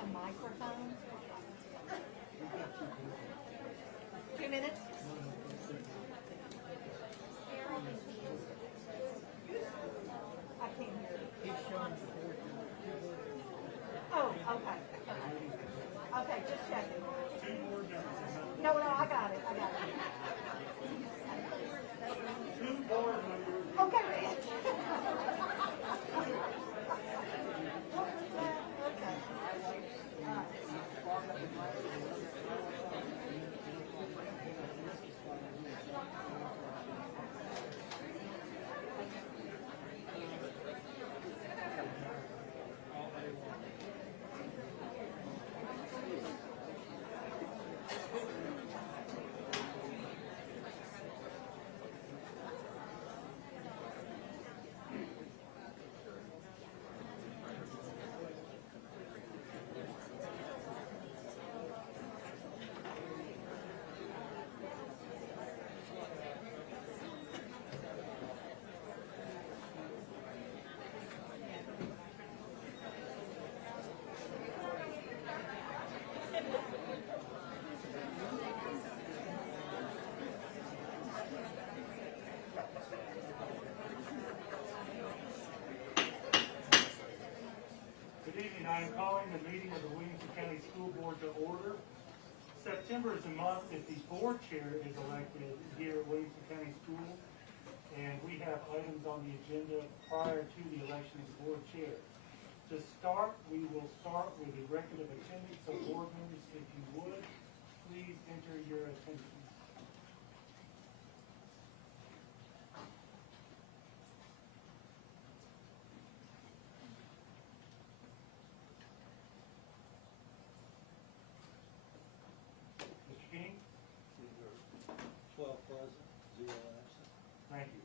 the microphone? 2 minutes? I can't hear you. Oh, okay. Okay, just checking. No, I got it. Okay, Rich. Okay. Good evening. I am calling the meeting of the Williamson County School Board to order. September is the month that the board chair is elected here at Williamson County School, and we have items on the agenda prior to the election of the board chair. To start, we will start with a record of attendance. So board members, if you would, please enter your attendance. Mr. King? 12 present, 0 absent. Thank you.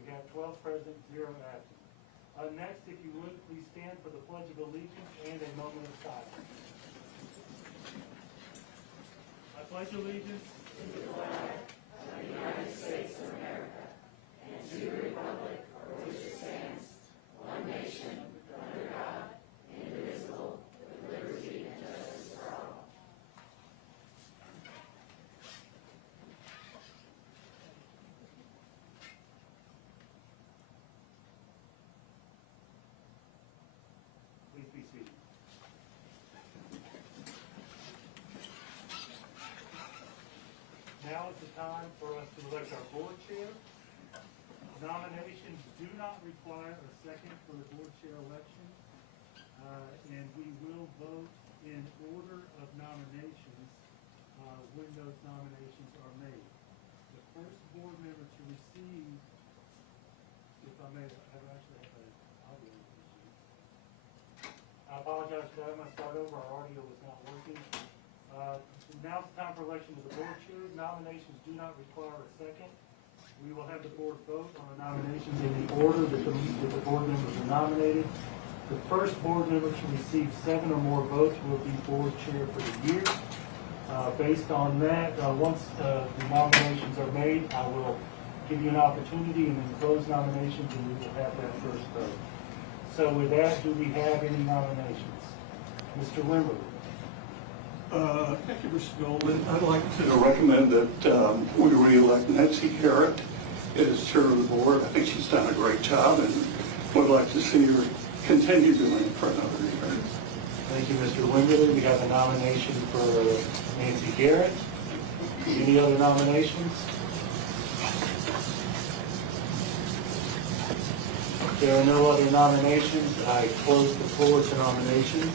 We have 12 present, 0 absent. Next, if you would, please stand for the Pledge of Allegiance and a moment of silence. I pledge allegiance to the flag of the United States of America and to the republic for which it stands, one nation, under God, indivisible, with liberty and justice for all. Please be seated. Now is the time for us to elect our board chair. Nominations do not require a second for the board chair election, and we will vote in order of nominations when those nominations are made. The first board member to receive, if I may, I've actually had an audio issue. I apologize for that. I'm going to start over. Our audio was not working. Now it's time for election of the board chair. Nominations do not require a second. We will have the board vote on the nominations in the order that the board members are nominated. The first board member to receive 7 or more votes will be board chair for the year. Based on that, once the nominations are made, I will give you an opportunity and then close nominations, and we will have that first vote. So with that, do we have any nominations? Mr. Wimberly. Thank you, Mr. Goldman. I'd like to recommend that we re-elect Nancy Garrett as chair of the board. I think she's done a great job and would like to see her continue doing it for another year. Thank you, Mr. Wimberly. We have a nomination for Nancy Garrett. Any other nominations? If there are no other nominations, I close the floor to nominations.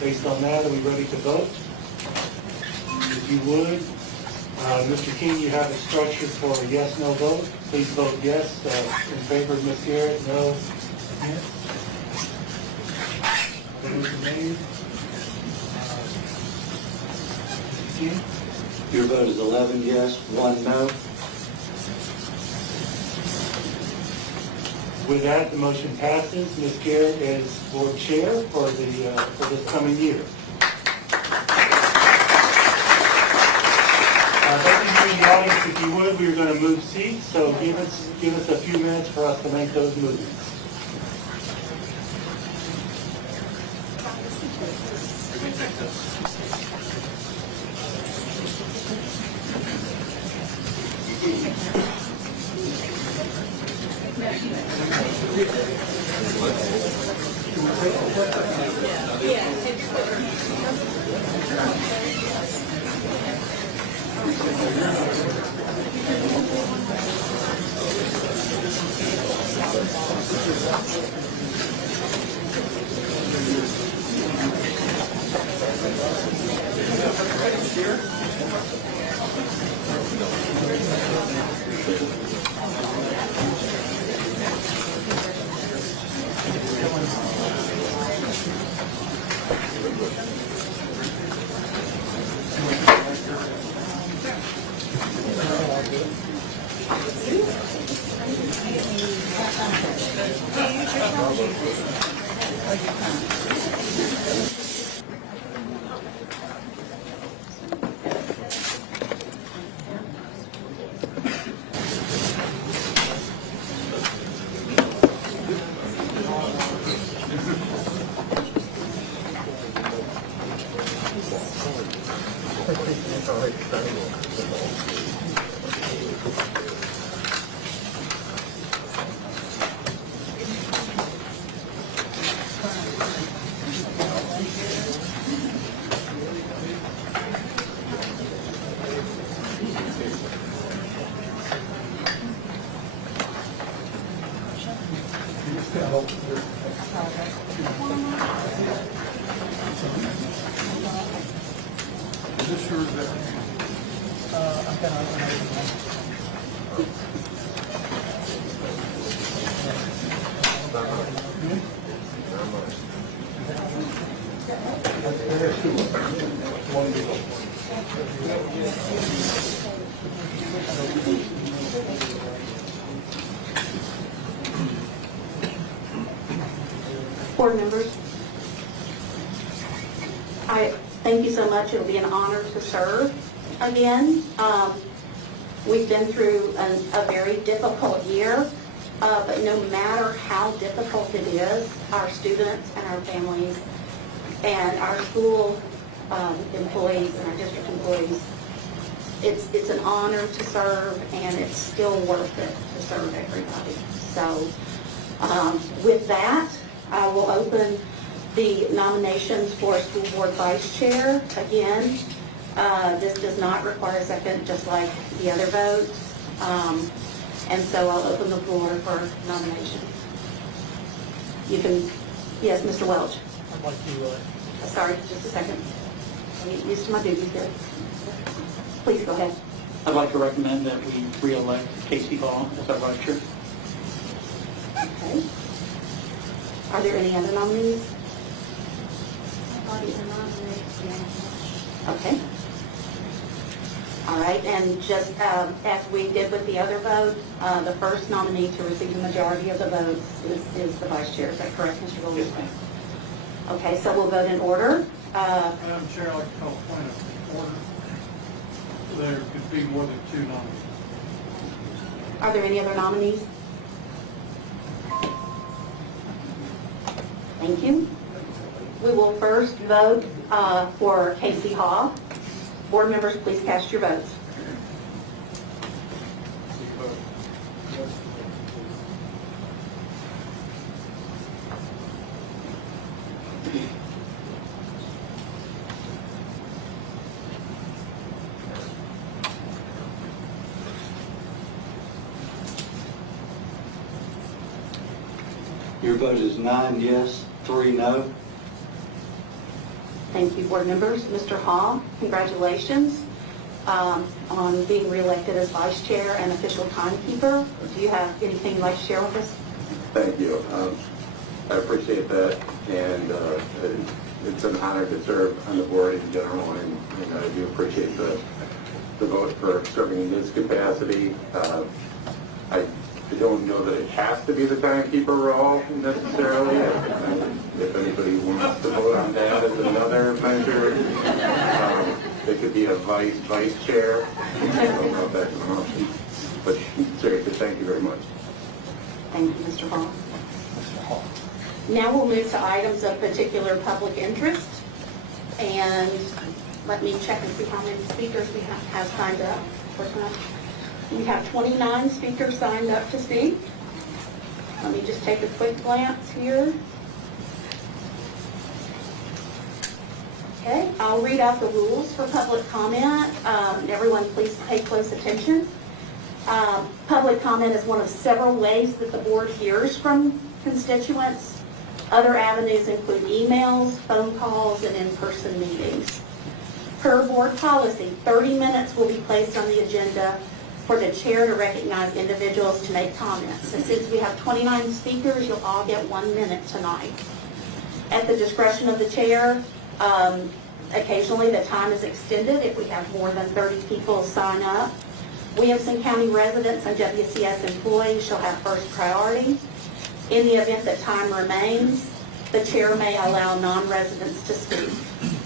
Based on that, are we ready to vote? If you would, Mr. King, you have instructions for a yes/no vote. Please vote yes in favor of Ms. Garrett, no against. Motion made. Mr. King? Your vote is 11 yes, 1 no. With that, the motion passes. Ms. Garrett is board chair for this coming year. Those of you in the audience, if you would, we are going to move seats, so give us a few minutes for us to make those movements. Is this yours there? Board members, I thank you so much. It'll be an honor to serve again. We've been through a very difficult year, but no matter how difficult it is, our students and our families and our school employees and our district employees, it's an honor to serve, and it's still worth it to serve everybody. So with that, I will open the nominations for school board vice chair. Again, this does not require a second, just like the other votes. And so I'll open the floor for nomination. You can, yes, Mr. Welch. I'd like to, Sorry, just a second. I get used to my duties here. Please go ahead. I'd like to recommend that we re-elect Casey Hall as our vice chair. Okay. Are there any other nominees? Okay. All right, and just as we did with the other vote, the first nominee to receive the majority of the votes is the vice chair. Is that correct, Mr. Williamson? Okay, so we'll vote in order. Madam Chair, I'd like to call a point of order. There could be more than two nominees. Are there any other nominees? Thank you. We will first vote for Casey Hall. Board members, please cast your votes. Your vote is 9 yes, 3 no. Thank you, board members. Mr. Hall, congratulations on being reelected as vice chair and official timekeeper. Do you have anything you'd like to share with us? Thank you. I appreciate that, and it's an honor to serve on the board in general, and I do appreciate the vote for serving in this capacity. I don't know that it has to be the timekeeper role necessarily. If anybody wants to vote on that as another measure, it could be a vice chair. I don't know if that's an option, but seriously, thank you very much. Thank you, Mr. Hall. Now we'll move to items of particular public interest. And let me check and see how many speakers we have signed up for tonight. We have 29 speakers signed up to speak. Let me just take a quick glance here. Okay, I'll read out the rules for public comment. Everyone, please pay close attention. Public comment is one of several ways that the board hears from constituents. Other avenues include emails, phone calls, and in-person meetings. Per board policy, 30 minutes will be placed on the agenda for the chair to recognize individuals to make comments. And since we have 29 speakers, you'll all get 1 minute tonight. At the discretion of the chair, occasionally the time is extended if we have more than 30 people sign up. Williamson County residents and WCS employees shall have first priority. In the event that time remains, the chair may allow non-residents to speak.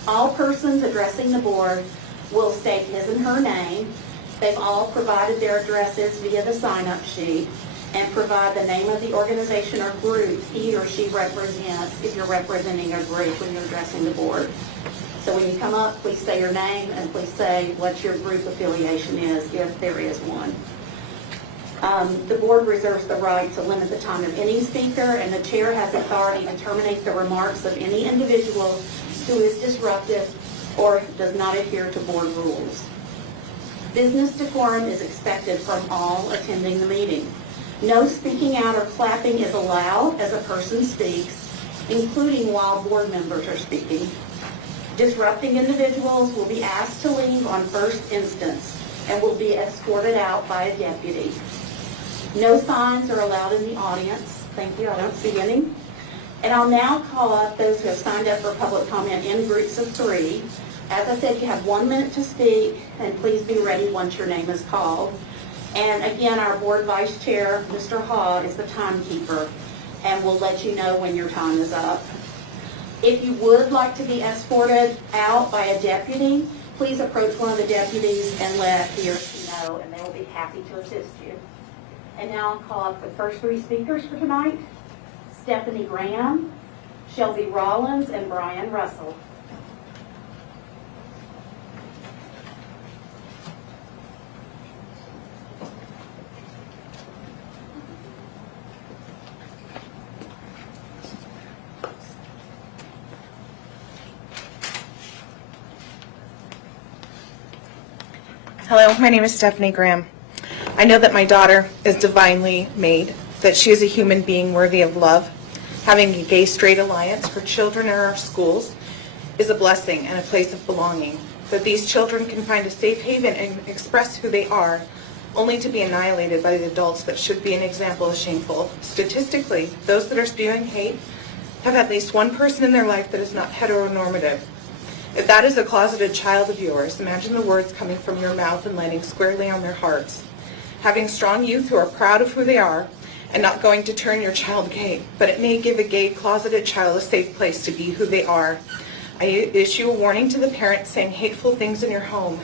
All persons addressing the board will state his and her name. They've all provided their addresses via the sign-up sheet and provide the name of the organization or group he or she represents if you're representing a group when you're addressing the board. So when you come up, please say your name and please say what your group affiliation is, if there is one. The board reserves the right to limit the time of any speaker, and the chair has authority to terminate the remarks of any individual who is disruptive or does not adhere to board rules. Business decorum is expected from all attending the meeting. No speaking out or clapping is allowed as a person speaks, including while board members are speaking. Disrupting individuals will be asked to leave on first instance and will be escorted out by a deputy. No signs are allowed in the audience. Thank you, I don't see any. And I'll now call up those who have signed up for public comment in groups of 3. As I said, you have 1 minute to speak, and please be ready once your name is called. And again, our board vice chair, Mr. Haw, is the timekeeper, and will let you know when your time is up. If you would like to be escorted out by a deputy, please approach one of the deputies and let he or she know, and they will be happy to assist you. And now I'll call up the first 3 speakers for tonight: Stephanie Graham, Shelby Rollins, and Brian Russell. Hello, my name is Stephanie Graham. I know that my daughter is divinely made, that she is a human being worthy of love. Having a gay-straight alliance for children in our schools is a blessing and a place of belonging, that these children can find a safe haven and express who they are, only to be annihilated by the adults that should be an example of shameful. Statistically, those that are spewing hate have at least one person in their life that is not heteronormative. If that is a closeted child of yours, imagine the words coming from your mouth and landing squarely on their hearts. Having strong youth who are proud of who they are and not going to turn your child gay, but it may give a gay closeted child a safe place to be who they are. I issue a warning to the parents saying hateful things in your home.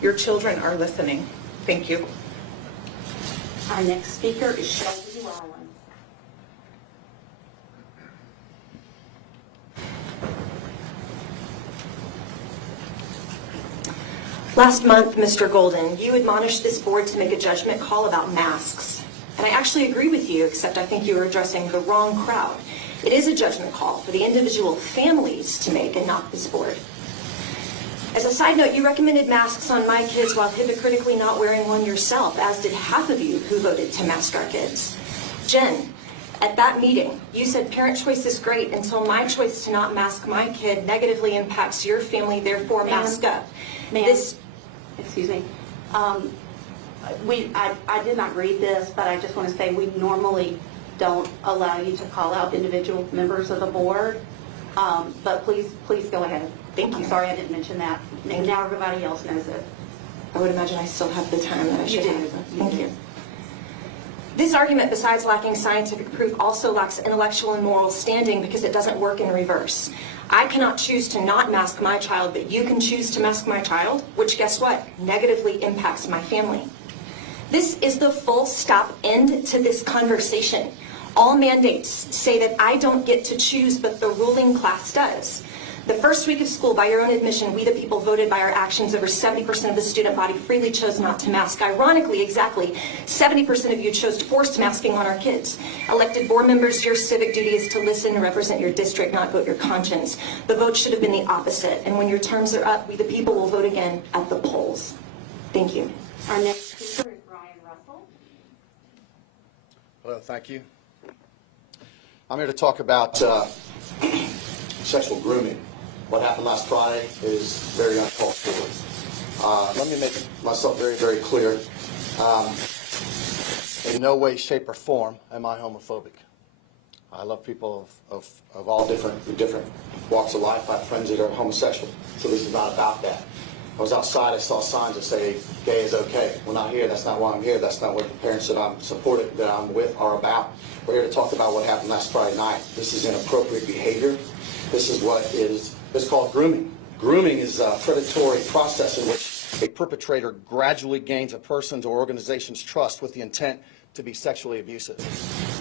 Your children are listening. Thank you. Our next speaker is Shelby Rollins. Last month, Mr. Golden, you admonished this board to make a judgment call about masks. And I actually agree with you, except I think you are addressing the wrong crowd. It is a judgment call for the individual families to make and not this board. As a side note, you recommended masks on my kids while hypocritically not wearing one yourself, as did half of you who voted to mask our kids. Jen, at that meeting, you said parent choice is great until my choice to not mask my kid negatively impacts your family, therefore mask up. Excuse me. I did not read this, but I just want to say we normally don't allow you to call out individual members of the board. But please go ahead. Thank you. I'm sorry I didn't mention that. And now everybody else knows it. I would imagine I still have the time that I should have. You do. Thank you. This argument, besides lacking scientific proof, also lacks intellectual and moral standing because it doesn't work in reverse. I cannot choose to not mask my child, but you can choose to mask my child, which, guess what, negatively impacts my family. This is the full stop end to this conversation. All mandates say that I don't get to choose, but the ruling class does. The first week of school, by your own admission, we the people voted by our actions. Over 70% of the student body freely chose not to mask. Ironically, exactly 70% of you chose forced masking on our kids. Elected board members, your civic duty is to listen and represent your district, not vote your conscience. The vote should have been the opposite. And when your terms are up, we the people will vote again at the polls. Thank you. Our next speaker is Ryan Russell. Hello, thank you. I'm here to talk about sexual grooming. What happened last Friday is very uncalled for. Let me make myself very, very clear. In no way, shape, or form am I homophobic. I love people of all different walks of life. I have friends that are homosexual, so this is not about that. I was outside, I saw signs that say gay is okay. We're not here, that's not why I'm here, that's not what the parents that I'm supported, that I'm with are about. We're here to talk about what happened last Friday night. This is inappropriate behavior. This is what it's called grooming. Grooming is a predatory process in which a perpetrator gradually gains a person's or organization's trust with the intent to be sexually abusive.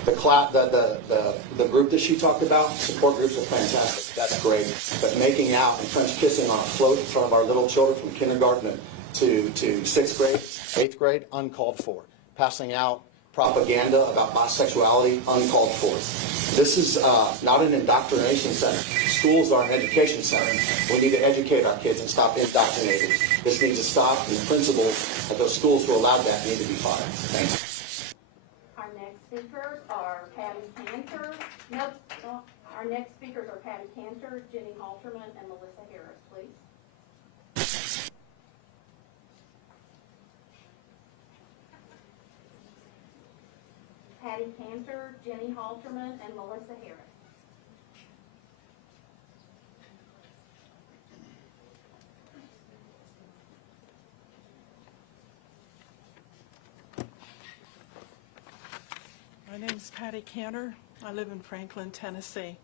The group that she talked about, support groups are fantastic. That's great. But making out and French kissing on a float in front of our little children from kindergarten to 6th grade, 8th grade, uncalled for. Passing out propaganda about bisexuality, uncalled for. This is not an indoctrination center. Schools are an education center. We need to educate our kids and stop indoctrinating. This needs to stop, and the principals at those schools who allowed that need to be fired. Thanks. Our next speakers are Patty Cantor. Nope. Our next speakers are Patty Cantor, Jenny Halterman, and Melissa Harris, please. Patty Cantor, Jenny Halterman, and Melissa Harris. My name is Patty Cantor. I live in Franklin, Tennessee.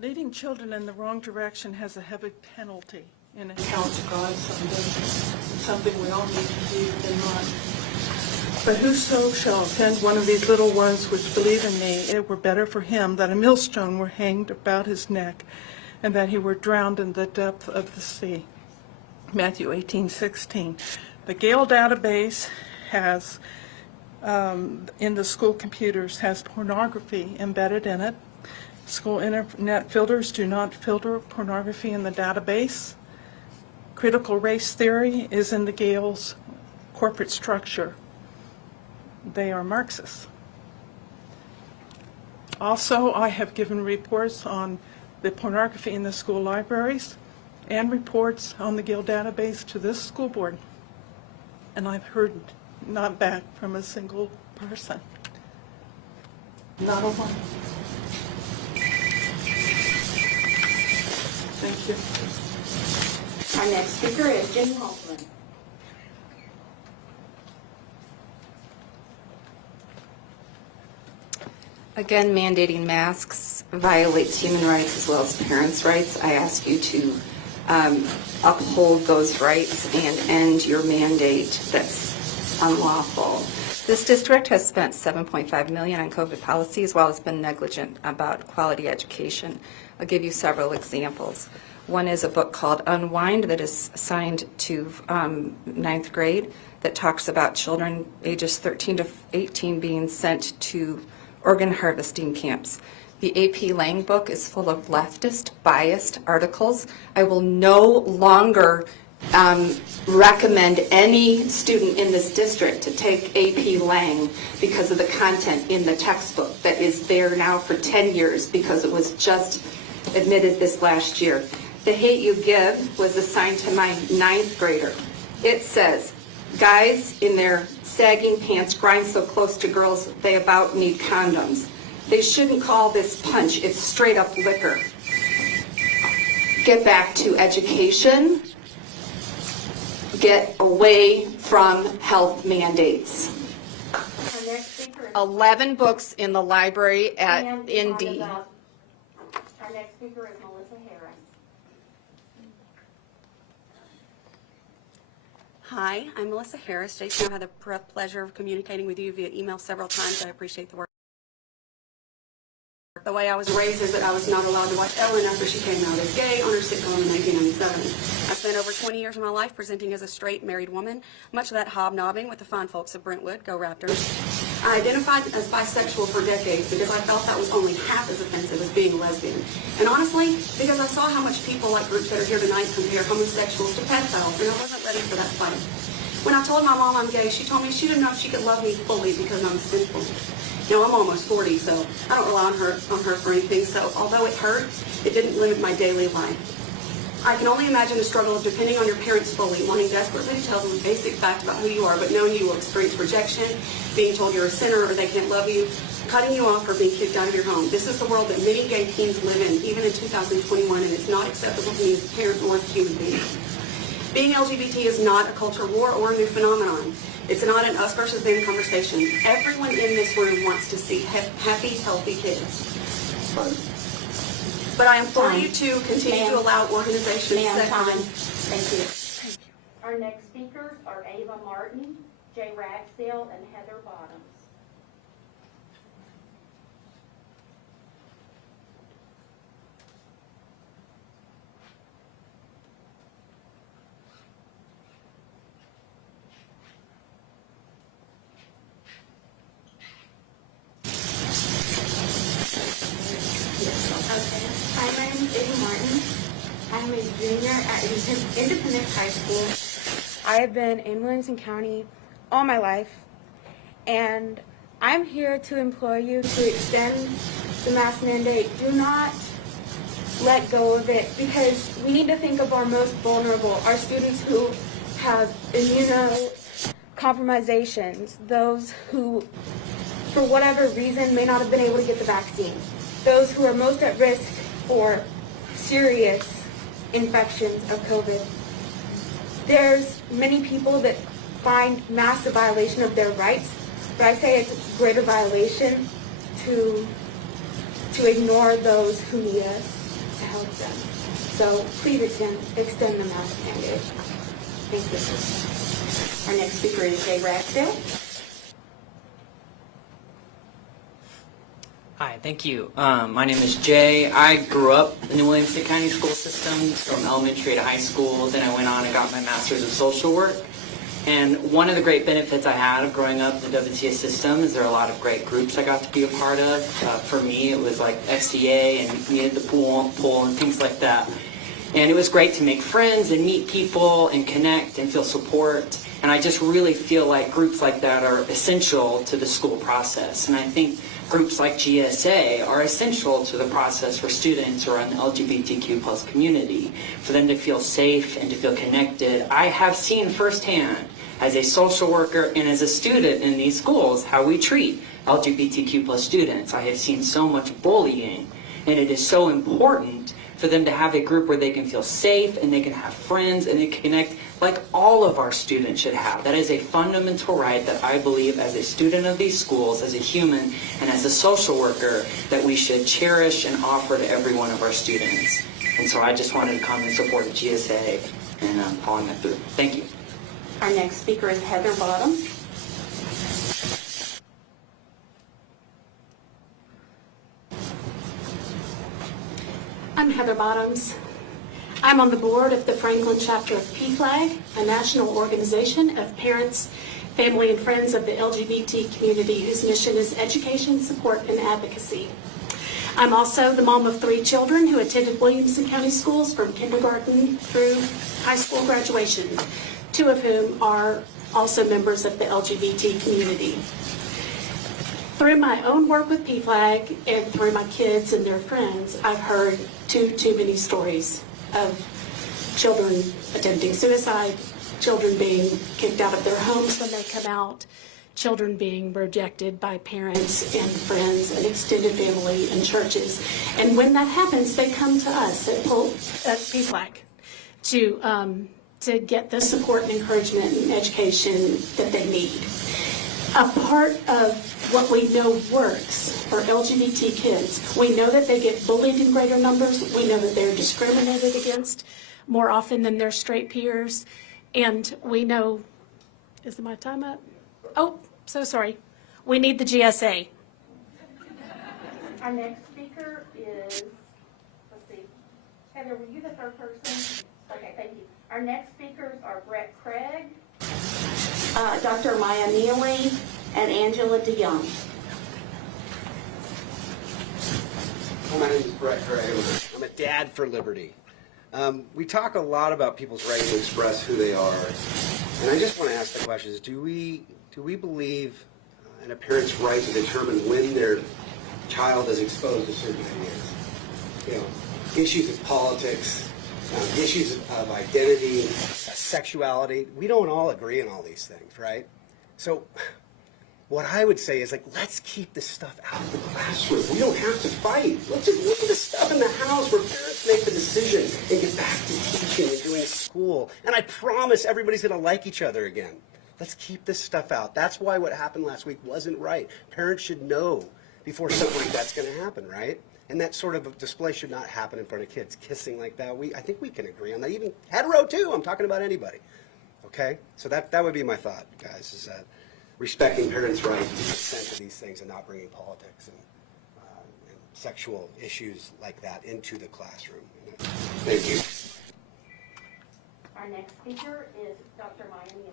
Leading children in the wrong direction has a heavy penalty in account to God someday, something we all need to keep in mind. But whoso shall offend one of these little ones which believe in me, it were better for him that a millstone were hanged about his neck, and that he were drowned in the depth of the sea. Matthew 18:16. The Gale database has, in the school computers, has pornography embedded in it. School internet filters do not filter pornography in the database. Critical race theory is in the Gale's corporate structure. They are Marxists. Also, I have given reports on the pornography in the school libraries and reports on the Gale database to this school board. And I've heard not back from a single person. Not a one. Thank you. Our next speaker is Jenny Halterman. Again, mandating masks violates human rights as well as parents' rights. I ask you to uphold those rights and end your mandate that's unlawful. This district has spent $7.5 million on COVID policy as well as been negligent about quality education. I'll give you several examples. One is a book called Unwind that is assigned to 9th grade that talks about children ages 13 to 18 being sent to organ harvesting camps. The AP Lang book is full of leftist, biased articles. I will no longer recommend any student in this district to take AP Lang because of the content in the textbook that is there now for 10 years because it was just admitted this last year. The Hate You Give was assigned to my 9th grader. It says, guys in their sagging pants grind so close to girls they about need condoms. They shouldn't call this punch, it's straight up liquor. Get back to education. Get away from health mandates. Our next speaker is 11 books in the library at ND. Our next speaker is Melissa Harris. Hi, I'm Melissa Harris. Jason, I've had the pleasure of communicating with you via email several times. I appreciate the work The way I was raised is that I was not allowed to watch Ellen after she came out as gay on her sitcom in 1997. I spent over 20 years of my life presenting as a straight married woman, much of that hobnobbing with the fine folks of Brentwood, go Raptors. I identified as bisexual for decades because I felt that was only half as offensive as being a lesbian. And honestly, because I saw how much people like groups that are here tonight compare homosexuals to pedophiles, and I wasn't ready for that fight. When I told my mom I'm gay, she told me she didn't know if she could love me fully because I'm sinful. You know, I'm almost 40, so I don't rely on her for anything. So although it hurt, it didn't limit my daily life. I can only imagine the struggle of depending on your parents fully, wanting desperately to tell them the basic fact about who you are, but knowing you will experience rejection, being told you're a sinner or they can't love you, cutting you off, or being kicked out of your home. This is the world that many gay teens live in, even in 2021, and it's not acceptable to me as a parent or as a human being. Being LGBT is not a culture war or a new phenomenon. It's not an us versus them conversation. Everyone in this room wants to see happy, healthy kids. But I implore you to continue to allow organizations Thank you. Our next speakers are Ava Martin, Jay Ragsdale, and Heather Bottoms. Okay. Hi, my name is Ava Martin. I'm a junior at Independence High School. I have been in Williamson County all my life, and I'm here to implore you to extend the mask mandate. Do not let go of it, because we need to think of our most vulnerable, our students who have immunocompromisations, those who, for whatever reason, may not have been able to get the vaccine, those who are most at risk for serious infections of COVID. There's many people that find masks a violation of their rights, but I say it's a greater violation to ignore those who need us to help them. So please extend the mask mandate. Thank you. Our next speaker is Jay Ragsdale. Hi, thank you. My name is Jay. I grew up in the Williamson County school system from elementary to high school. Then I went on and got my master's of social work. And one of the great benefits I had of growing up in the WTA system is there are a lot of great groups I got to be a part of. For me, it was like FCA and needed the pool and things like that. And it was great to make friends and meet people and connect and feel support. And I just really feel like groups like that are essential to the school process. And I think groups like GSA are essential to the process for students who are in the LGBTQ plus community, for them to feel safe and to feel connected. I have seen firsthand as a social worker and as a student in these schools how we treat LGBTQ plus students. I have seen so much bullying, and it is so important for them to have a group where they can feel safe and they can have friends and they can connect like all of our students should have. That is a fundamental right that I believe as a student of these schools, as a human, and as a social worker, that we should cherish and offer to every one of our students. And so I just wanted to come and support the GSA and following that through. Thank you. Our next speaker is Heather Bottoms. I'm Heather Bottoms. I'm on the board of the Franklin chapter of PFLAG, a national organization of parents, family, and friends of the LGBT community whose mission is education, support, and advocacy. I'm also the mom of 3 children who attended Williamson County schools from kindergarten through high school graduation, 2 of whom are also members of the LGBT community. Through my own work with PFLAG and through my kids and their friends, I've heard too many stories of children attempting suicide, children being kicked out of their homes when they come out, children being rejected by parents and friends and extended family and churches. And when that happens, they come to us at PFLAG to get the support and encouragement and education that they need. A part of what we know works for LGBT kids, we know that they get bullied in greater numbers, we know that they're discriminated against more often than their straight peers, and we know, is my time up? Oh, so sorry. We need the GSA. Our next speaker speaker is, let's see, Heather, were you the third person? Okay, thank you. Our next speakers are Brett Craig, Dr. Maya Neely, and Angela DeYoung. My name is Brett Craig. I'm a dad for Liberty. We talk a lot about people's right to express who they are, and I just want to ask the question: do we believe in a parent's right to determine when their child is exposed to certain ideas? You know, issues of politics, issues of identity, sexuality. We don't all agree on all these things, right? So what I would say is, like, let's keep this stuff out of the classroom. We don't have to fight. Let's just leave the stuff in the house where parents make the decision and get back to teaching and doing school. And I promise everybody's going to like each other again. Let's keep this stuff out. That's why what happened last week wasn't right. Parents should know before something like that's going to happen, right? And that sort of a display should not happen in front of kids. Kissing like that, I think we can agree on that. Even hetero, too. I'm talking about anybody. Okay? So that would be my thought, guys, is that respecting parents' right to consent to these things and not bringing politics and sexual issues like that into the classroom. Thank you. Our next speaker is Dr. Maya Neely.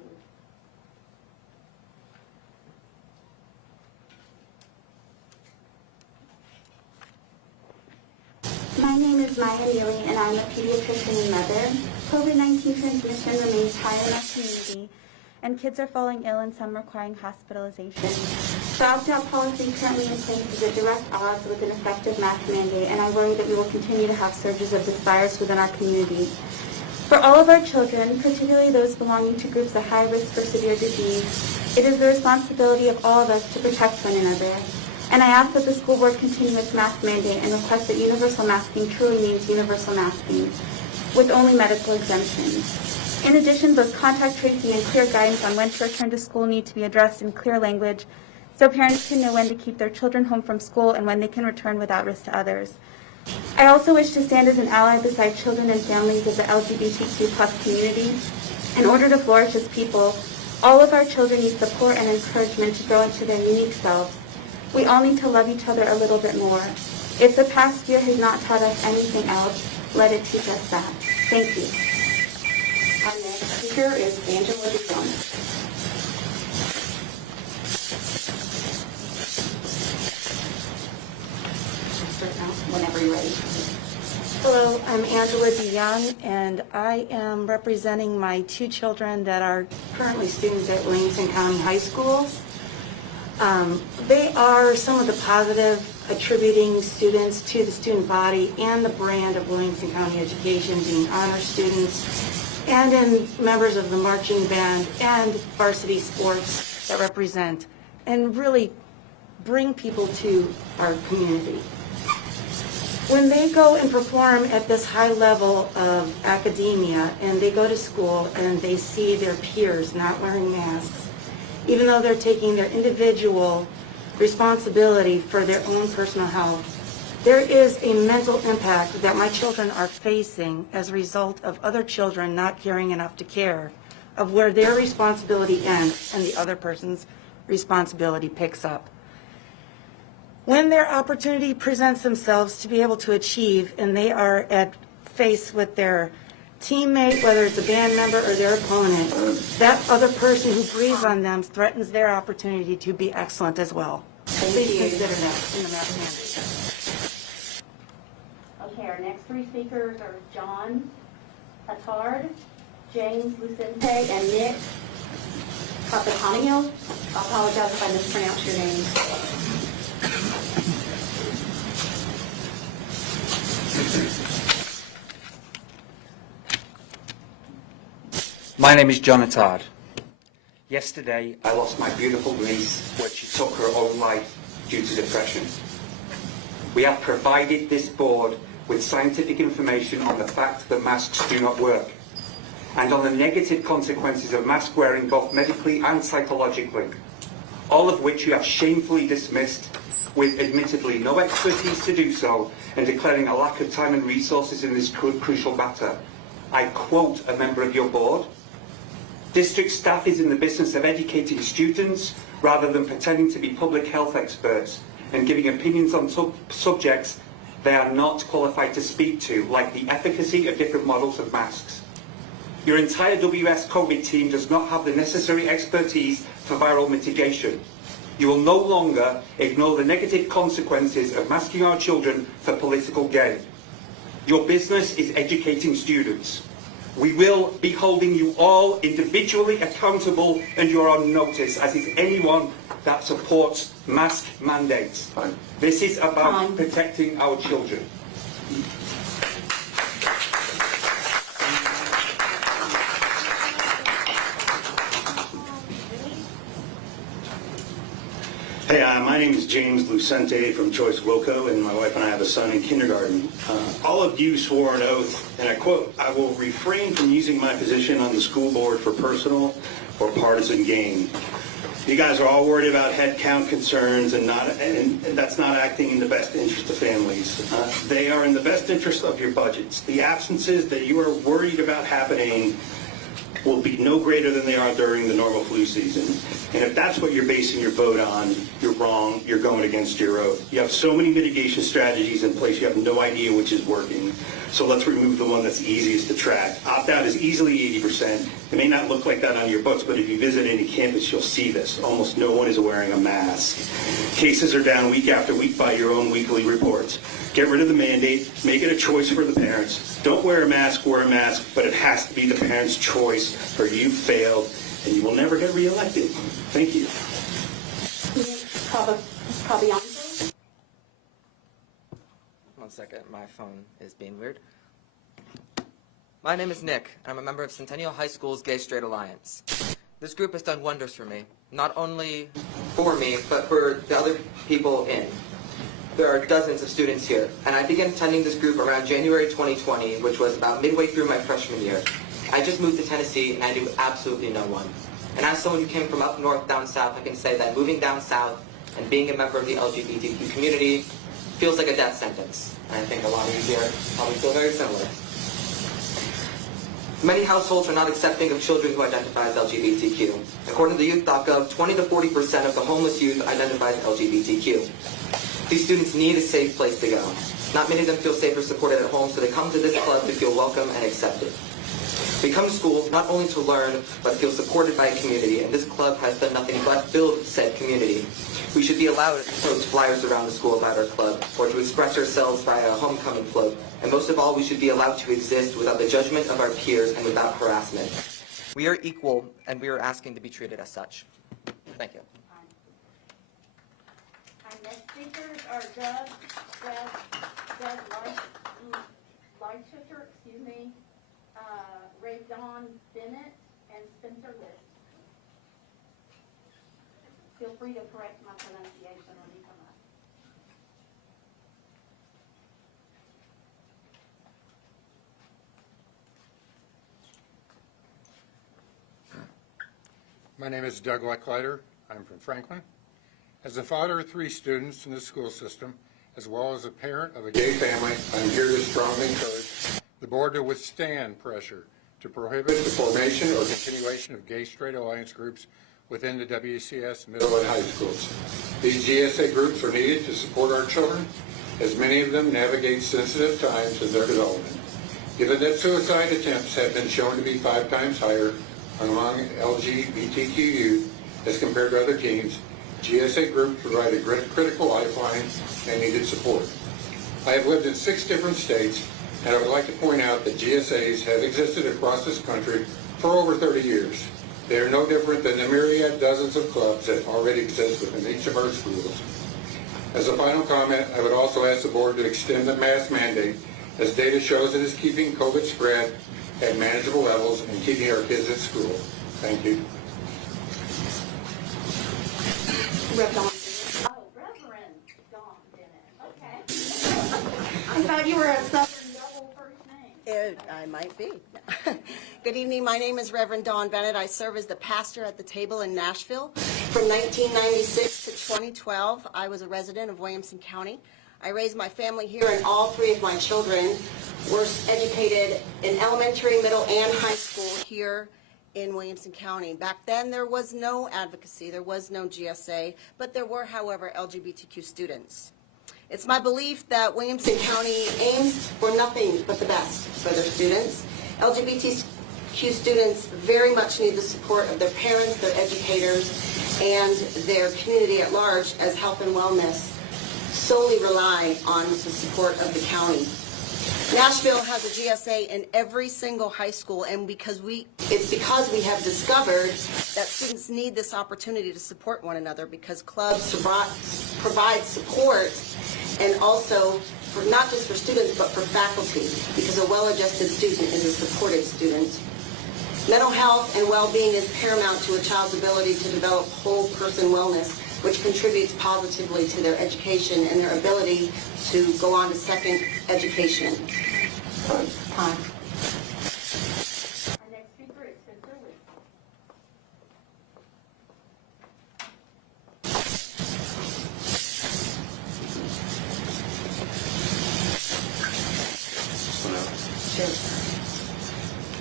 My name is Maya Neely, and I'm a pediatrician and mother. COVID-19 transmission remains high in our community, and kids are falling ill and some requiring hospitalization. The opt-out policy currently in place is at direct odds with an effective mask mandate, and I worry that we will continue to have surges of this virus within our community. For all of our children, particularly those belonging to groups at high risk for severe disease, it is the responsibility of all of us to protect one another. And I ask that the school board continue its mask mandate and request that universal masking truly means universal masking, with only medical exemptions. In addition, both contact tracing and clear guidance on when to return to school need to be addressed in clear language so parents can know when to keep their children home from school and when they can return without risk to others. I also wish to stand as an ally beside children and families of the LGBTQ+ community. In order to flourish as people, all of our children need support and encouragement to grow into their unique selves. We all need to love each other a little bit more. If the past year has not taught us anything else, let it teach us that. Thank you. Our next speaker is Angela DeYoung. Whenever you're ready. Hello, I'm Angela DeYoung, and I am representing my two children that are currently students at Williamson County High Schools. They are some of the positive attributing students to the student body and the brand of Williamson County education, being honor students and in members of the marching band and varsity sports that represent and really bring people to our community. When they go and perform at this high level of academia and they go to school and they see their peers not wearing masks, even though they're taking their individual responsibility for their own personal health, there is a mental impact that my children are facing as a result of other children not caring enough to care, of where their responsibility ends and the other person's responsibility picks up. When their opportunity presents themselves to be able to achieve and they are at face with their teammate, whether it's a band member or their opponent, that other person who breathes on them threatens their opportunity to be excellent as well. Please consider that in the math mandate. Okay, our next three speakers are John Attard, James Lucente, and Nick Papatonio. I apologize if I mispronounced your name. My name is John Attard. Yesterday, I lost my beautiful niece when she took her own life due to depression. We have provided this board with scientific information on the fact that masks do not work, and on the negative consequences of mask wearing both medically and psychologically, all of which you have shamefully dismissed with admittedly no expertise to do so and declaring a lack of time and resources in this crucial matter. I quote a member of your board: "District staff is in the business of educating students rather than pretending to be public health experts and giving opinions on subjects they are not qualified to speak to, like the efficacy of different models of masks. Your entire WS COVID team does not have the necessary expertise for viral mitigation. You will no longer ignore the negative consequences of masking our children for political gain. Your business is educating students. We will be holding you all individually accountable, and you're on notice, as is anyone that supports mask mandates. This is about protecting our children. Hey, my name is James Lucente from Choice Wilco, and my wife and I have a son in kindergarten. All of you swore an oath, and I quote, "I will refrain from using my position on the school board for personal or partisan gain." You guys are all worried about head count concerns, and that's not acting in the best interest of families. They are in the best interest of your budgets. The absences that you are worried about happening will be no greater than they are during the normal flu season. And if that's what you're basing your vote on, you're wrong. You're going against your oath. You have so many mitigation strategies in place, you have no idea which is working. So let's remove the one that's easiest to track. Opt-out is easily 80%. It may not look like that on your books, but if you visit any campus, you'll see this. Almost no one is wearing a mask. Cases are down week after week by your own weekly reports. Get rid of the mandate. Make it a choice for the parents. Don't wear a mask, but it has to be the parents' choice, or you failed, and you will never get reelected. Thank you. One second, my phone is being weird. My name is Nick, and I'm a member of Centennial High School's Gay Straight Alliance. This group has done wonders for me, not only for me, but for the other people in. There are dozens of students here, and I began attending this group around January 2020, which was about midway through my freshman year. I just moved to Tennessee, and I knew absolutely no one. And as someone who came from up north down south, I can say that moving down south and being a member of the LGBTQ community feels like a death sentence. And I think a lot of you here probably feel very similar. Many households are not accepting of children who identify as LGBTQ. According to youth.gov, 20 to 40% of the homeless youth identify as LGBTQ. These students need a safe place to go. Not many of them feel safe or supported at home, so they come to this club to feel welcome and accepted. We come to school not only to learn, but feel supported by a community, and this club has done nothing but build said community. We should be allowed to post flyers around the school about our club, or to express ourselves via a homecoming float, and most of all, we should be allowed to exist without the judgment of our peers and without harassment. We are equal, and we are asking to be treated as such. Thank you. Our next speakers are Doug Leitchester, Ray Don Bennett, and Spencer List. Feel free to correct my pronunciation when you come up. My name is Doug Leckleiter. I'm from Franklin. As the father of 3 students in the school system, as well as a parent of a gay family, I'm here to strongly encourage the board to withstand pressure to prohibit the formation or continuation of gay-straight alliance groups within the WCS middle and high schools. These GSA groups are needed to support our children, as many of them navigate sensitive times in their development. Given that suicide attempts have been shown to be 5 times higher among LGBTQ youth as compared to other teens, GSA groups provide a critical lifeline and needed support. I have lived in 6 different states, and I would like to point out that GSAs have existed across this country for over 30 years. They are no different than the myriad dozens of clubs that already exist within each of our schools. As a final comment, I would also ask the board to extend the mask mandate, as data shows it is keeping COVID spread at manageable levels and keeping our kids at school. Thank you. Reverend Don Bennett. Okay. I thought you were a Southern double first name. I might be. Good evening. My name is Reverend Dawn Bennett. I serve as the pastor at the table in Nashville. From 1996 to 2012, I was a resident of Williamson County. I raised my family here, and all 3 of my children were educated in elementary, middle, and high school here in Williamson County. Back then, there was no advocacy, there was no GSA, but there were, however, LGBTQ students. It's my belief that Williamson County aims for nothing but the best for their students. LGBTQ students very much need the support of their parents, their educators, and their community at large, as health and wellness solely rely on the support of the county. Nashville has a GSA in every single high school, and it's because we have discovered that students need this opportunity to support one another, because clubs provide support, and also for not just for students but for faculty, because a well-adjusted student is a supported student. Mental health and well-being is paramount to a child's ability to develop whole person wellness, which contributes positively to their education and their ability to go on to second education. Time.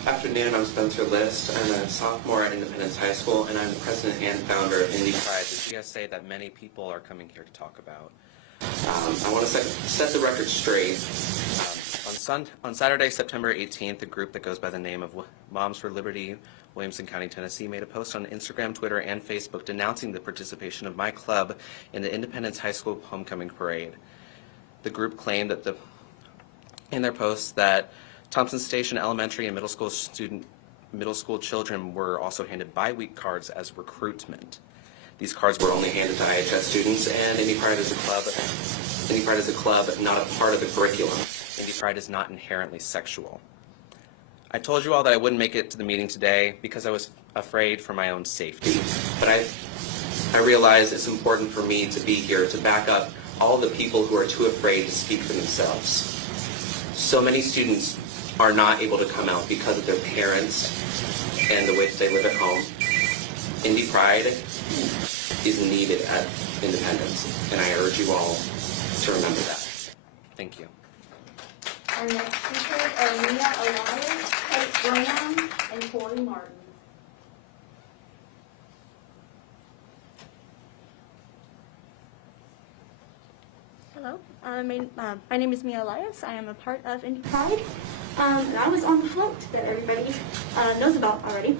Afternoon, I'm Spencer List. I'm a sophomore at Independence High School, and I'm the president and founder of Indie Pride, the GSA that many people are coming here to talk about. I want to set the record straight. On Saturday, September 18th, a group that goes by the name of Moms for Liberty, Williamson County, Tennessee, made a post on Instagram, Twitter, and Facebook denouncing the participation of my club in the Independence High School homecoming parade. The group claimed that in their post that Thompson Station Elementary and middle school children were also handed bye-week cards as recruitment. These cards were only handed to IHS students, and Indie Pride is a club, not a part of the curriculum. Indie Pride is not inherently sexual. I told you all that I wouldn't make it to the meeting today because I was afraid for my own safety, but I realize it's important for me to be here to back up all the people who are too afraid to speak for themselves. So many students are not able to come out because of their parents and the way that they live at home. Indie Pride is needed at Independence, and I urge you all to remember that. Thank you. Our next speakers are Mia Elias, Kate Graham, and Corey Martin. Hello, my name is Mia Elias. I am a part of Indie Pride. And I was on the float that everybody knows about already.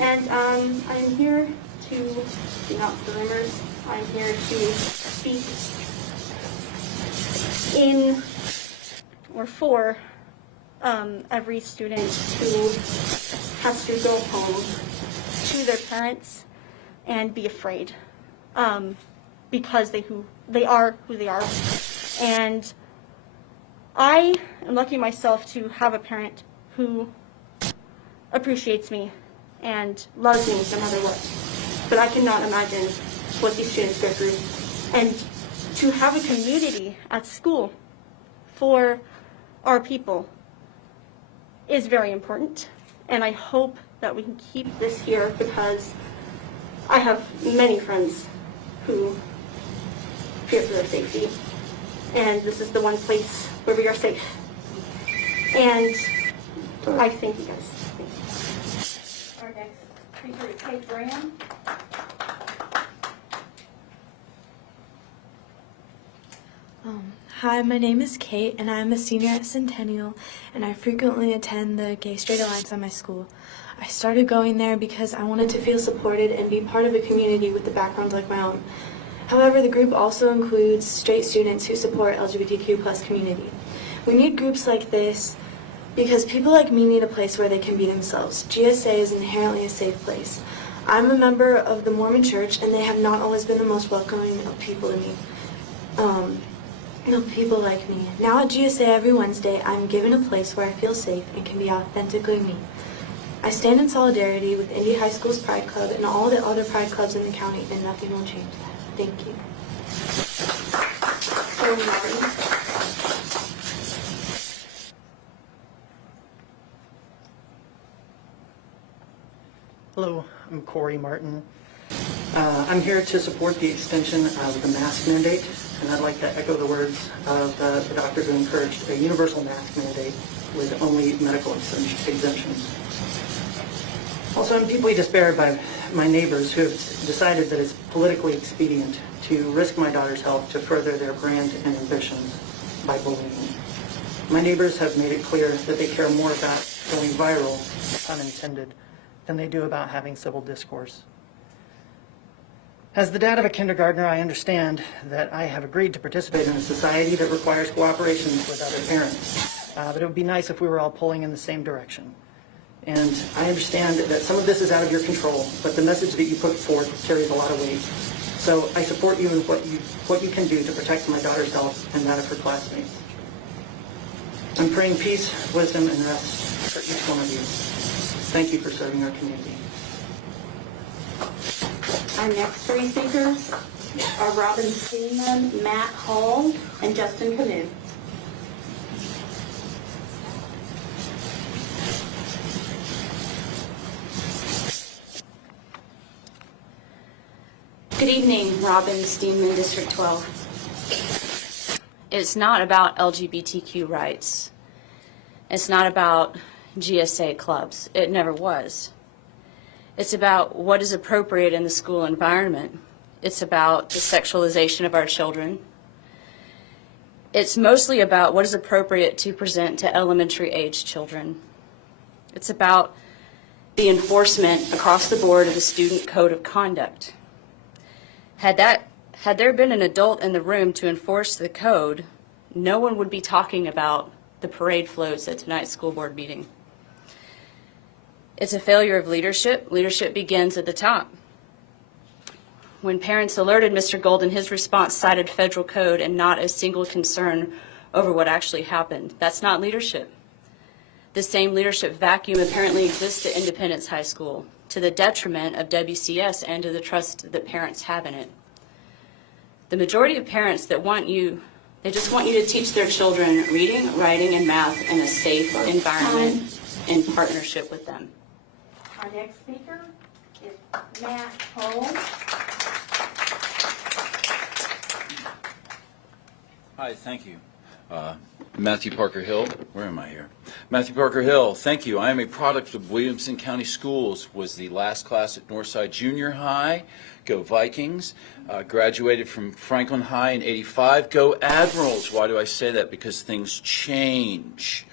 And I'm here to denounce the rumors. I'm here to speak for every student who has to go home to their parents and be afraid because they are who they are. And I am lucky myself to have a parent who appreciates me and loves me no matter what. But I cannot imagine what these students go through. And to have a community at school for our people is very important. And I hope that we can keep this here, because I have many friends who fear for their safety. And this is the one place where we are safe. And I thank you guys. Our next speaker is Kate Graham. Hi, my name is Kate, and I'm a senior at Centennial, and I frequently attend the Gay Straight Alliance at my school. I started going there because I wanted to feel supported and be part of a community with a background like my own. However, the group also includes straight students who support LGBTQ+ community. We need groups like this because people like me need a place where they can be themselves. GSA is inherently a safe place. I'm a member of the Mormon Church, and they have not always been the most welcoming of people to me. People like me. Now at GSA every Wednesday, I'm given a place where I feel safe and can be authentically me. I stand in solidarity with Indy High School's Pride Club and all the other Pride Clubs in the county, and nothing will change that. Thank you. Hello, I'm Corey Martin. I'm here to support the extension of the mask mandate, and I'd like to echo the words of the doctors who encouraged a universal mask mandate with only medical exemptions. Also, I'm deeply despaired by my neighbors who have decided that it's politically expedient to risk my daughter's health to further their brand and ambitions by bullying me. My neighbors have made it clear that they care more about going viral, unintended, than they do about having civil discourse. As the dad of a kindergartner, I understand that I have agreed to participate in a society that requires cooperation with other parents. But it would be nice if we were all pulling in the same direction. And I understand that some of this is out of your control, but the message that you put forth carries a lot of weight. So I support you in what you can do to protect my daughter's health and that of her classmates. I'm praying peace, wisdom, and rest for each one of you. Thank you for serving our community. Our next three speakers are Robin Seaman, Matt Hall, and Justin Canoe. Good evening, Robin Steenman, District 12. It's not about LGBTQ rights. It's not about GSA clubs. It never was. It's about what is appropriate in the school environment. It's about the sexualization of our children. It's mostly about what is appropriate to present to elementary age children. It's about the enforcement across the board of the student code of conduct. Had there been an adult in the room to enforce the code, no one would be talking about the parade floats at tonight's school board meeting. It's a failure of leadership. Leadership begins at the top. When parents alerted Mr. Golden, his response cited federal code and not a single concern over what actually happened. That's not leadership. The same leadership vacuum apparently exists at Independence High School, to the detriment of WCS and to the trust that parents have in it. The majority of parents that they just want you to teach their children reading, writing, and math in a safe environment in partnership with them. Our next speaker is Matt Hall. Hi, thank you. Matthew Parker Hill, where am I here? Matthew Parker Hill, thank you. I am a product of Williamson County Schools, was the last class at Northside Junior High. Go Vikings. Graduated from Franklin High in '85. Go Admirals. Why do I say that? Because things change.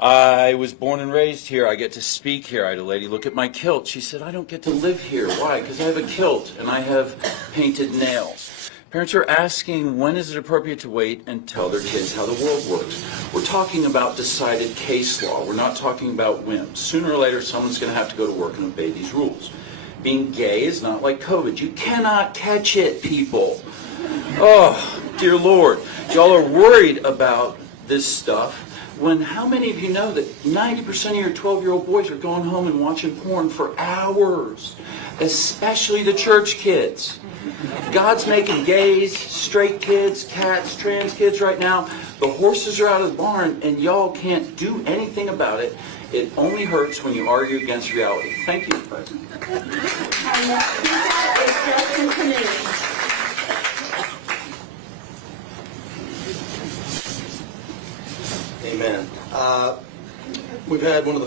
I was born and raised here. I get to speak here. I had a lady look at my kilt. She said, I don't get to live here. Why? Because I have a kilt and I have painted nails. Parents are asking, when is it appropriate to wait and tell their kids how the world works? We're talking about decided case law. We're not talking about whims. Sooner or later, someone's going to have to go to work and obey these rules. Being gay is not like COVID. You cannot catch it, people. Oh, dear Lord. Y'all are worried about this stuff when how many of you know that 90% of your 12-year-old boys are going home and watching porn for hours, especially the church kids. God's making gays, straight kids, cats, trans kids right now. The horses are out of the barn, and y'all can't do anything about it. It only hurts when you argue against reality. Thank you. Our next speaker is Justin Canoe. Amen. We've had one of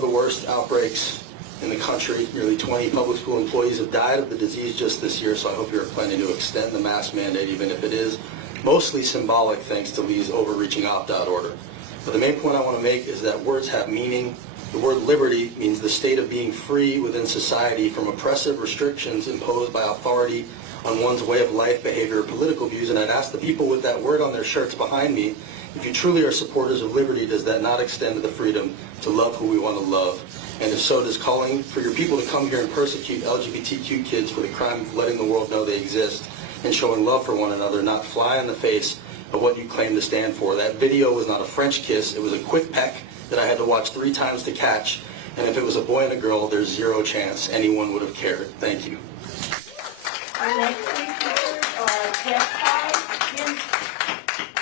the worst outbreaks in the country. Nearly 20 public school employees have died of the disease just this year, so I hope you're planning to extend the mask mandate, even if it is mostly symbolic thanks to Lee's overreaching opt-out order. But the main point I want to make is that words have meaning. The word liberty means the state of being free within society from oppressive restrictions imposed by authority on one's way of life, behavior, or political views. And I'd ask the people with that word on their shirts behind me, if you truly are supporters of liberty, does that not extend to the freedom to love who we want to love? And if so, does calling for your people to come here and persecute LGBTQ kids for the crime of letting the world know they exist and showing love for one another not fly in the face of what you claim to stand for? That video was not a French kiss. It was a quick peck that I had to watch 3 times to catch. And if it was a boy and a girl, there's zero chance anyone would have cared. Thank you. Our next speakers are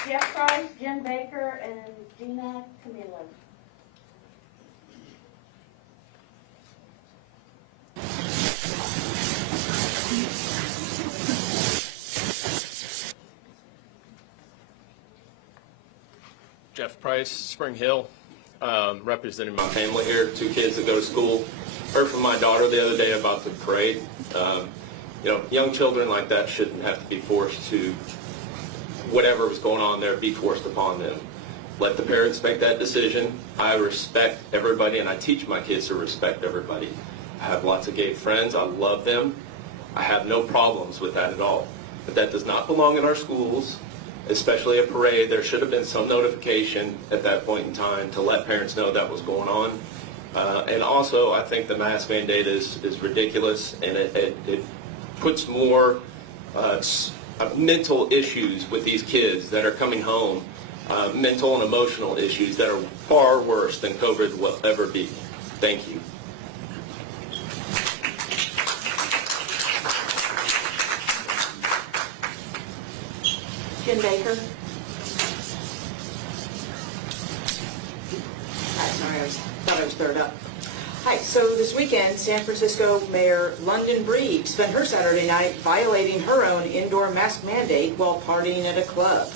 Jeff Price, Jen Baker, and Gina Camilo. Jeff Price, Spring Hill, representing my family here, 2 kids that go to school heard from my daughter the other day about the parade. Young children like that shouldn't have to be forced to, whatever was going on there, be forced upon them. Let the parents make that decision. I respect everybody, and I teach my kids to respect everybody. I have lots of gay friends. I love them. I have no problems with that at all. But that does not belong in our schools, especially a parade. There should have been some notification at that point in time to let parents know that was going on. And also, I think the mask mandate is ridiculous, and it puts more mental issues with these kids that are coming home, mental and emotional issues that are far worse than COVID will ever be. Thank you. Jim Baker. Hi, sorry, I thought I was third up. Hi, so this weekend, San Francisco Mayor London Breed spent her Saturday night violating her own indoor mask mandate while partying at a club.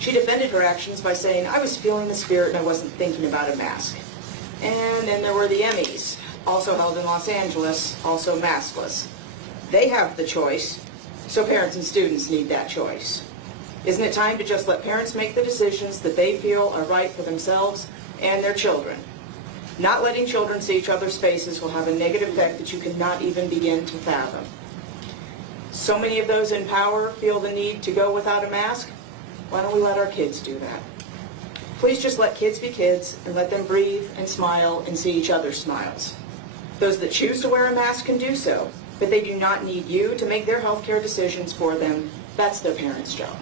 She defended her actions by saying, "I was feeling the spirit and I wasn't thinking about a mask." And then there were the Emmys, also held in Los Angeles, also maskless. They have the choice, so parents and students need that choice. Isn't it time to just let parents make the decisions that they feel are right for themselves and their children? Not letting children see each other's faces will have a negative effect that you cannot even begin to fathom. So many of those in power feel the need to go without a mask. Why don't we let our kids do that? Please just let kids be kids and let them breathe and smile and see each other's smiles. Those that choose to wear a mask can do so, but they do not need you to make their healthcare decisions for them. That's their parents' job.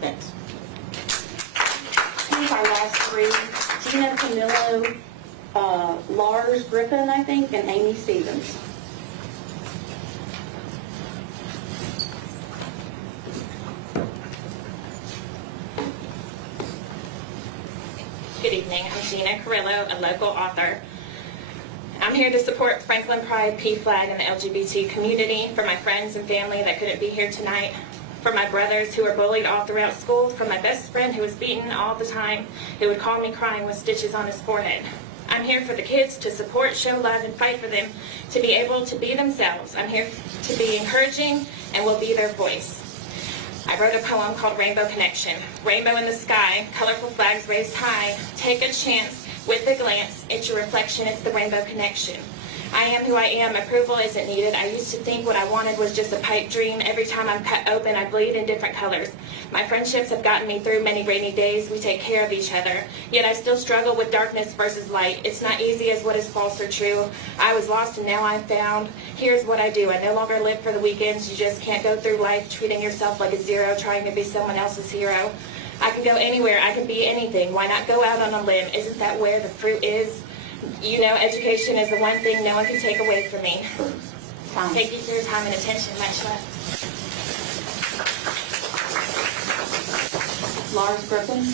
Thanks. Here's our last three. Gina Camillo, Lars Griffin, I think, and Amy Stevens. Good evening. I'm Gina Carrillo, a local author. I'm here to support Franklin Pride, PFLAG, and the LGBT community, for my friends and family that couldn't be here tonight, for my brothers who were bullied all throughout school, for my best friend who was beaten all the time, who would call me crying with stitches on his forehead. I'm here for the kids to support, show love, and fight for them to be able to be themselves. I'm here to be encouraging and will be their voice. I wrote a poem called Rainbow Connection. Rainbow in the sky, colorful flags raised high. Take a chance with a glance. It's your reflection, it's the rainbow connection. I am who I am, approval isn't needed. I used to think what I wanted was just a pipe dream. Every time I'm cut open, I bleed in different colors. My friendships have gotten me through many rainy days. We take care of each other. Yet I still struggle with darkness versus light. It's not easy as what is false or true. I was lost and now I'm found. Here's what I do. I no longer live for the weekends. You just can't go through life treating yourself like a zero, trying to be someone else's hero. I can go anywhere. I can be anything. Why not go out on a limb? Isn't that where the fruit is? You know, education is the one thing no one can take away from me. Thank you for your time and attention. Much love. Lars Griffin.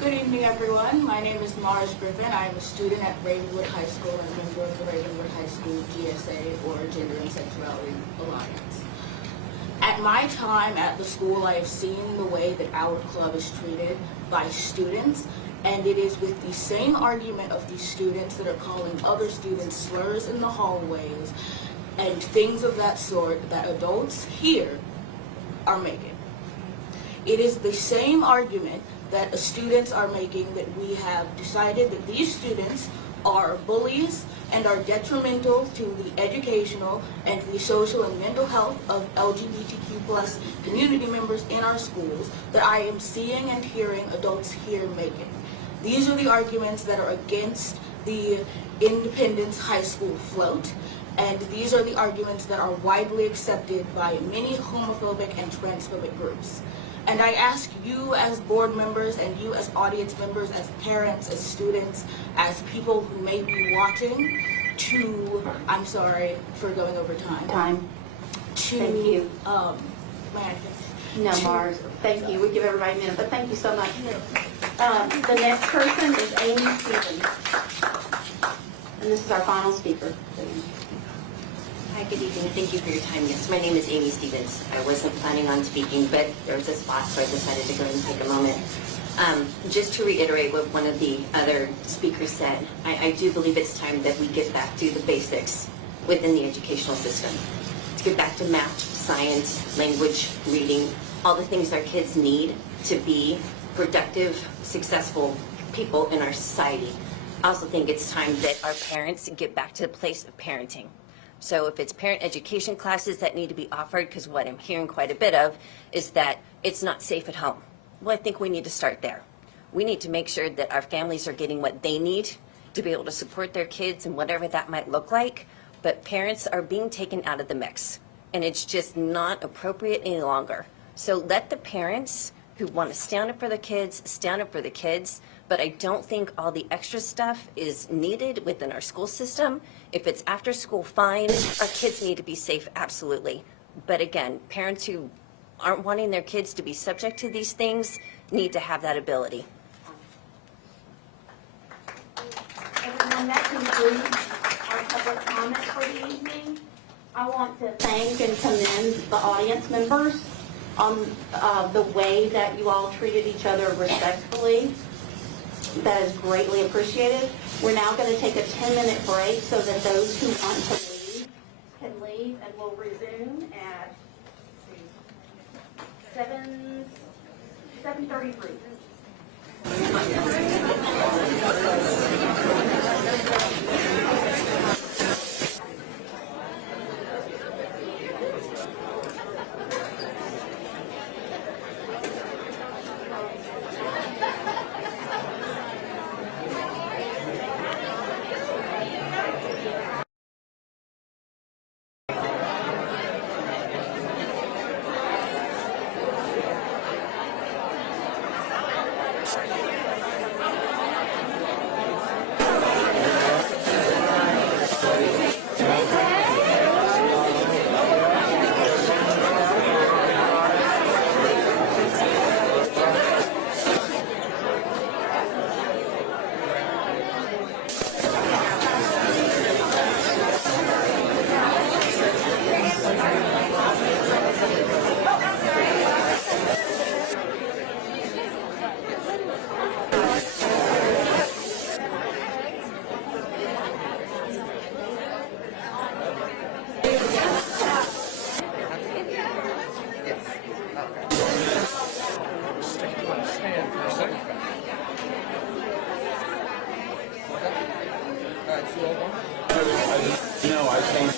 Good evening, everyone. My name is Mars Griffin. I am a student at Ravenwood High School and a member of the Ravenwood High School GSA, or Gender and Sexuality Alliance. At my time at the school, I have seen the way that our club is treated by students, and it is with the same argument of these students that are calling other students slurs in the hallways and things of that sort that adults here are making. It is the same argument that students are making, that we have decided that these students are bullies and are detrimental to the educational and the social and mental health of LGBTQ+ community members in our schools, that I am seeing and hearing adults here making. These are the arguments that are against the Independence High School float, and these are the arguments that are widely accepted by many homophobic and transphobic groups. And I ask you as board members and you as audience members, as parents, as students, as people who may be watching, to, I'm sorry for going over time. To, Thank you. May I finish? No, Mars. Thank you. We give everybody a minute, but thank you so much. The next person is Amy Stevens. And this is our final speaker. Hi, good evening. Thank you for your time. Yes, my name is Amy Stevens. I wasn't planning on speaking, but there was a spot, so I decided to go and take a moment. just to reiterate what one of the other speakers said, I do believe it's time that we get back to the basics within the educational system. To get back to math, science, language, reading, all the things our kids need to be productive, successful people in our society. I also think it's time that our parents get back to the place of parenting. So if it's parent education classes that need to be offered, because what I'm hearing quite a bit of is that it's not safe at home. Well, I think we need to start there. We need to make sure that our families are getting what they need to be able to support their kids and whatever that might look like, but parents are being taken out of the mix, and it's just not appropriate any longer. So let the parents who want to stand up for the kids, stand up for the kids, but I don't think all the extra stuff is needed within our school system. If it's after school, fine. Our kids need to be safe, absolutely. But again, parents who aren't wanting their kids to be subject to these things need to have that ability. Everyone, that concludes our public comment for the evening. I want to thank and commend the audience members on the way that you all treated each other respectfully. That is greatly appreciated. We're now going to take a 10-minute break so that those who want to leave can leave, and we'll resume at 7:33. No, I can't.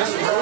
Thank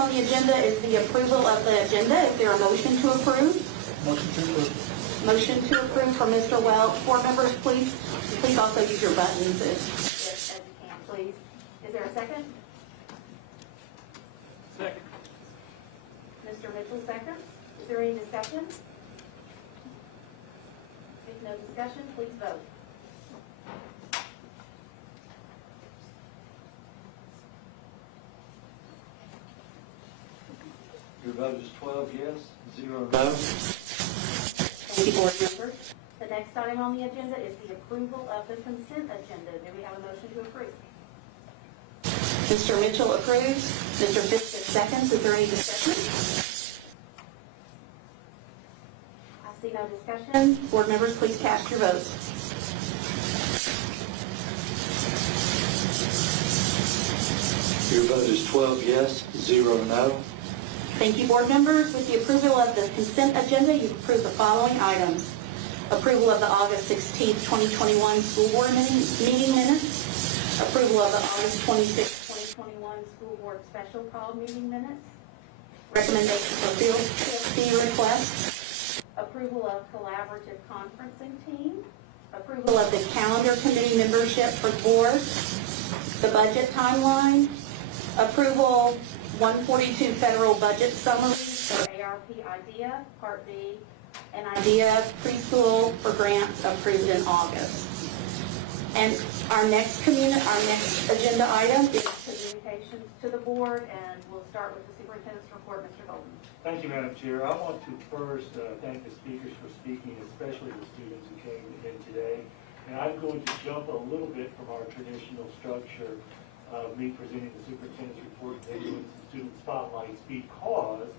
item on the agenda is the approval of the agenda. Is there a motion to approve? Motion to approve. Motion to approve from Mr. Welch. Board members, please also use your buttons as you can, please. Is there a second? Second. Mr. Mitchell, second. Is there any discussion? If no discussion, please vote. Your vote is 12 yes, 0 no. Thank you, board members. The next item on the agenda is the approval of the consent agenda. Do we have a motion to approve? Mr. Mitchell approves. Mr. Fisk seconds. Is there any discussion? I see no discussion. Board members, please cast your votes. Your vote is 12 yes, 0 no. Thank you, board members. With the approval of the consent agenda, you've approved the following items. Approval of the August 16, 2021 school board meeting minutes. Approval of the August 26, 2021 school board special call meeting minutes. Recommendation for field fee request. Approval of collaborative conferencing team. Approval of the calendar committee membership for the board. The budget timeline. Approval 142 federal budget summary for ARP IDEA, Part B, and IDEA preschool for grants approved in August. And our next agenda item is communications to the board, and we'll start with the superintendent's report, Mr. Golden. Thank you, Madam Chair. I want to first thank the speakers for speaking, especially the students who came in today. And I'm going to jump a little bit from our traditional structure of me presenting the superintendent's report and then doing some student spotlights, because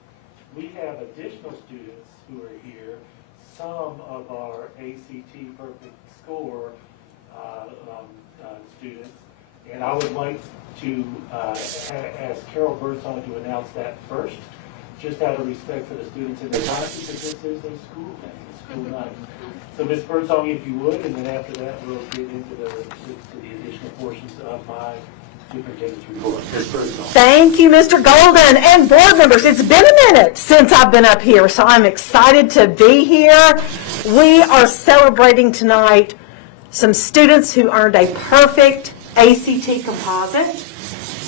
we have additional students who are here, some of our ACT perfect score students, and I would like to ask Carol Birdsong to announce that first, just out of respect for the students in their classes, because this is a school day, a school night. So Ms. Birdsong, if you would, and then after that we'll get into the additional portions of my superintendent's report. Ms. Birdsong. Thank you, Mr. Golden, and board members. It's been a minute since I've been up here, so I'm excited to be here. We are celebrating tonight some students who earned a perfect ACT composite.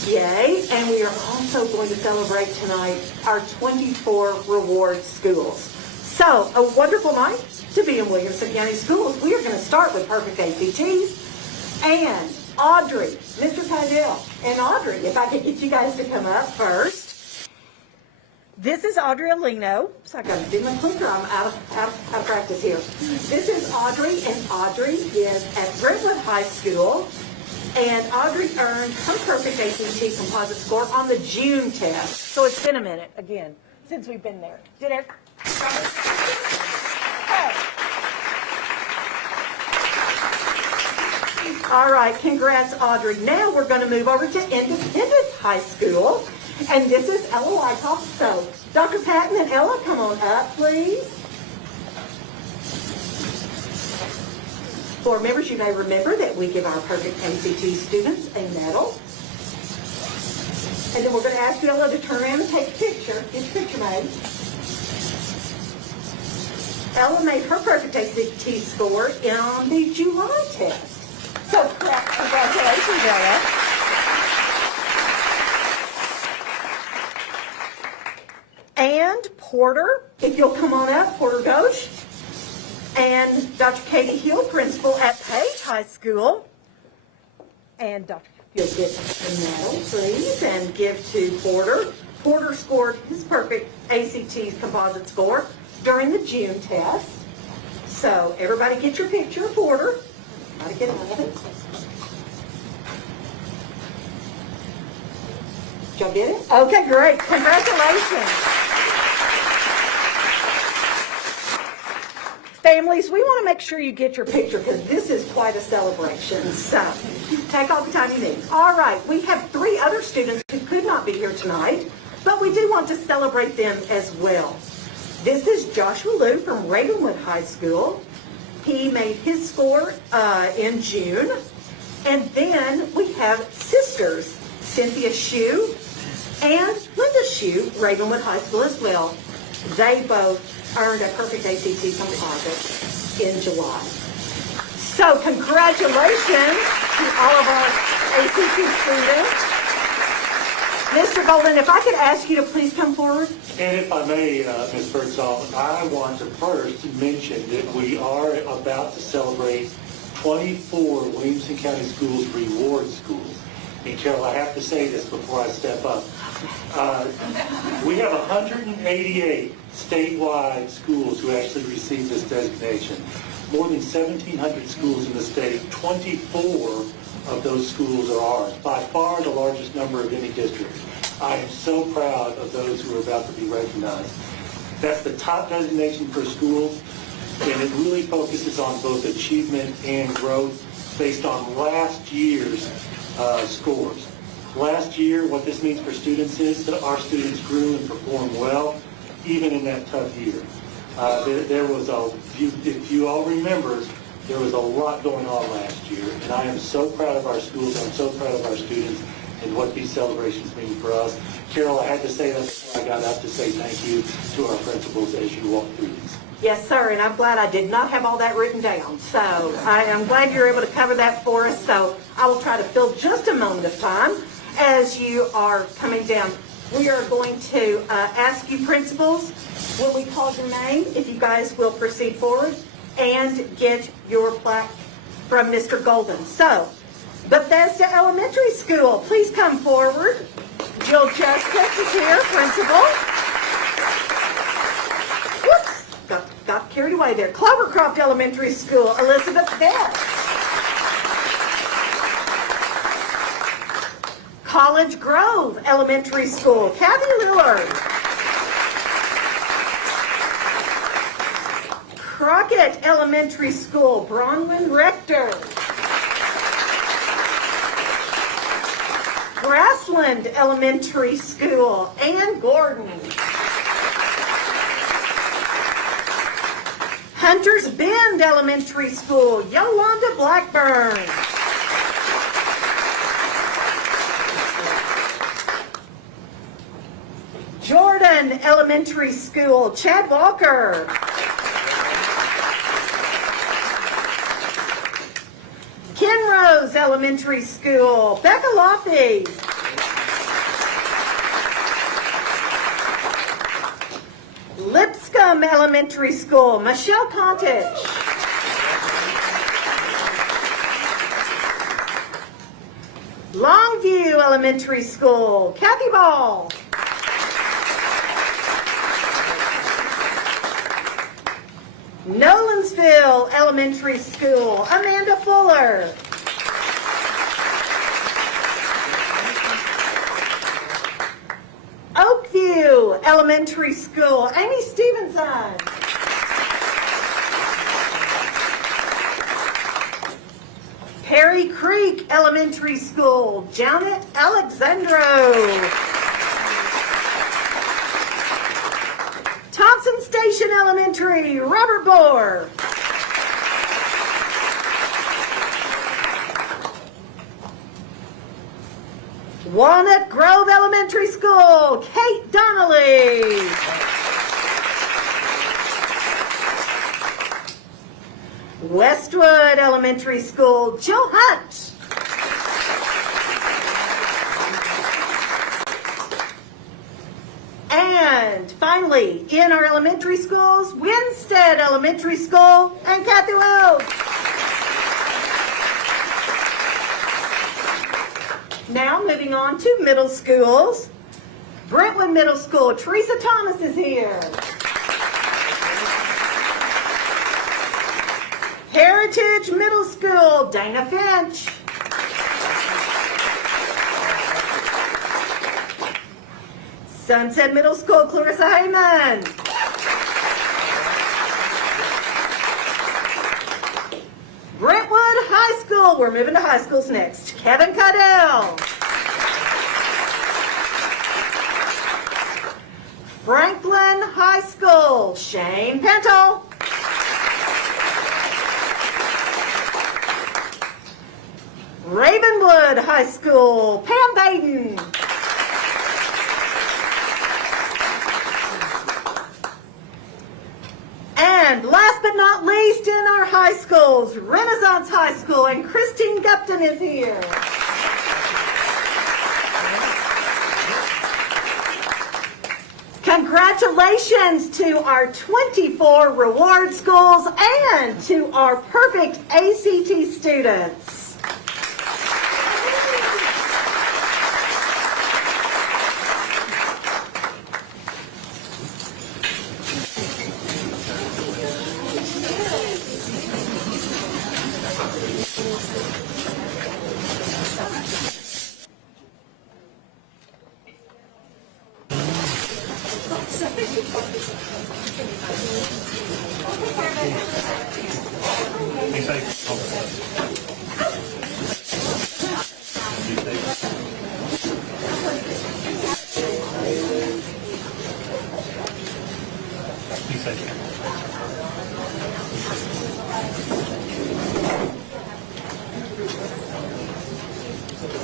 Yay. And we are also going to celebrate tonight our 24 reward schools. So, a wonderful night to be in Williamson County Schools. We are going to start with perfect ACTs. And Audrey, Mr. Tydell, and Audrey, if I could get you guys to come up first. This is Audrey Alino. So I got to do my clicker. I'm out of practice here. This is Audrey, and Audrey is at Brentwood High School. And Audrey earned her perfect ACT composite score on the June test. So it's been a minute, again, since we've been there. Did it? All right, congrats, Audrey. Now we're going to move over to Independence High School. And this is Ella Wyckoff. So, Dr. Patton and Ella, come on up, please. Board members, you may remember that we give our perfect ACT students a medal. And then we're going to ask you, Ella, to turn around and take a picture. Get your picture made. Ella made her perfect ACT score on the July test. So, congratulations, Ella. And Porter, if you'll come on up, Porter Ghosh. And Dr. Katie Hill, principal at Page High School. And Dr. You'll get the medal, please, and give to Porter. Porter scored his perfect ACT composite score during the June test. So everybody get your picture of Porter. Everybody get out of it. Did y'all get it? Okay, great. Congratulations. Families, we want to make sure you get your picture because this is quite a celebration. So take all the time you need. All right, we have 3 other students who could not be here tonight, but we do want to celebrate them as well. This is Joshua Liu from Ravenwood High School. He made his score in June. And then we have sisters, Cynthia Shue and Linda Shue, Ravenwood High School as well. They both earned a perfect ACT composite in July. So congratulations to all of our ACT students. Mr. Golden, if I could ask you to please come forward. And if I may, Ms. Birdsall, I want to first mention that we are about to celebrate 24 Williamson County Schools Reward Schools. And Carol, I have to say this before I step up. We have 188 statewide schools who actually received this designation. More than 1,700 schools in the state, 24 of those schools are ours, by far the largest number of any district. I am so proud of those who are about to be recognized. That's the top designation for schools, and it really focuses on both achievement and growth based on last year's scores. Last year, what this means for students is that our students grew and performed well, even in that tough year. There was if you all remember, there was a lot going on last year, and I am so proud of our schools, I'm so proud of our students, and what these celebrations mean for us. Carol, I had to say that before I got up to say thank you to our principals as you walk through these. Yes, sir, and I'm glad I did not have all that written down. So I am glad you're able to cover that for us. So I will try to fill just a moment of time as you are coming down. We are going to ask you principals, when we call your name, if you guys will proceed forward and get your plaque from Mr. Golden. So, Bethesda Elementary School, please come forward. Jill Justice is here, principal. Whoops, got carried away there. Clovercroft Elementary School, Elizabeth Bell. College Grove Elementary School, Kathy Lillard. Crockett Elementary School, Bronwyn Rector. Grassland Elementary School, Ann Gordon. Hunters Bend Elementary School, Yolanda Blackburn. Jordan Elementary School, Chad Walker. Kenrose Elementary School, Becca Loppy. Lipscomb Elementary School, Michelle Contich. Longview Elementary School, Kathy Ball. Nolensville Elementary School, Amanda Fuller. Oakview Elementary School, Amy Stevenson. Perry Creek Elementary School, Janet Alexandro. Thompson Station Elementary, Robert Bohr. Walnut Grove Elementary School, Kate Donnelly. Westwood Elementary School, Jill Hunt. And finally, in our elementary schools, Winstead Elementary School and Kathy Wells. Now moving on to middle schools. Brentwood Middle School, Teresa Thomas is here. Heritage Middle School, Dana Finch. Sunset Middle School, Clarissa Heyman. Brentwood High School, we're moving to high schools next. Kevin Cadell. Franklin High School, Shane Pentel. Ravenwood High School, Pam Baden. And last but not least, in our high schools, Renaissance High School, and Christine Gupton is here. Congratulations to our 24 reward schools and to our perfect ACT students.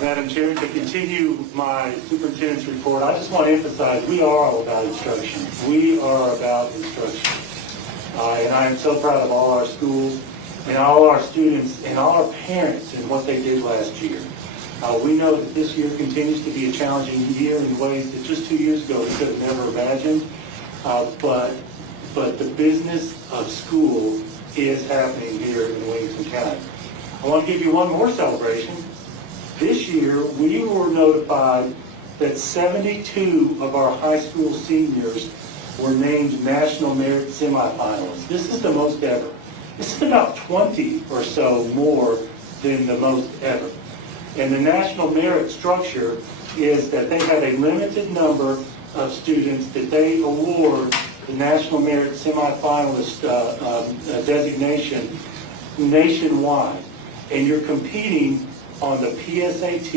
Madam Chair, to continue my superintendent's report, I just want to emphasize we are all about instruction. We are about instruction. And I am so proud of all our schools and all our students and all our parents and what they did last year. We know that this year continues to be a challenging year in ways that just 2 years ago we could have never imagined. But the business of school is happening here in Williamson County. I want to give you one more celebration. This year, we were notified that 72 of our high school seniors were named National Merit semifinalists. This is the most ever. This is about 20 or so more than the most ever. And the National Merit structure is that they have a limited number of students that they award the National Merit semifinalist designation nationwide. And you're competing on the PSAT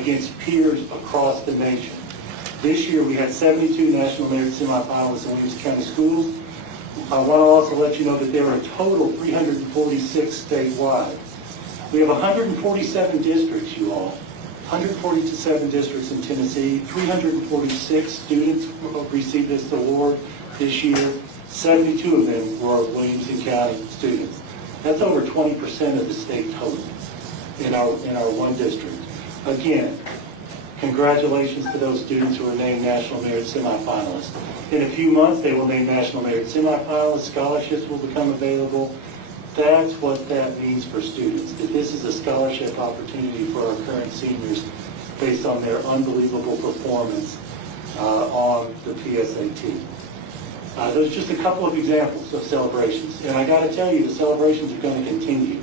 against peers across the nation. This year we had 72 National Merit semifinalists in Williamson County Schools. I want to also let you know that there are a total 346 statewide. We have 147 districts, you all. 147 districts in Tennessee. 346 students received this award this year. 72 of them were Williamson County students. That's over 20% of the state total in our one district. Again, congratulations to those students who are named National Merit semifinalists. In a few months, they will name National Merit semifinalists. Scholarships will become available. That's what that means for students, that this is a scholarship opportunity for our current seniors based on their unbelievable performance on the PSAT. Those are just a couple of examples of celebrations. And I got to tell you, the celebrations are going to continue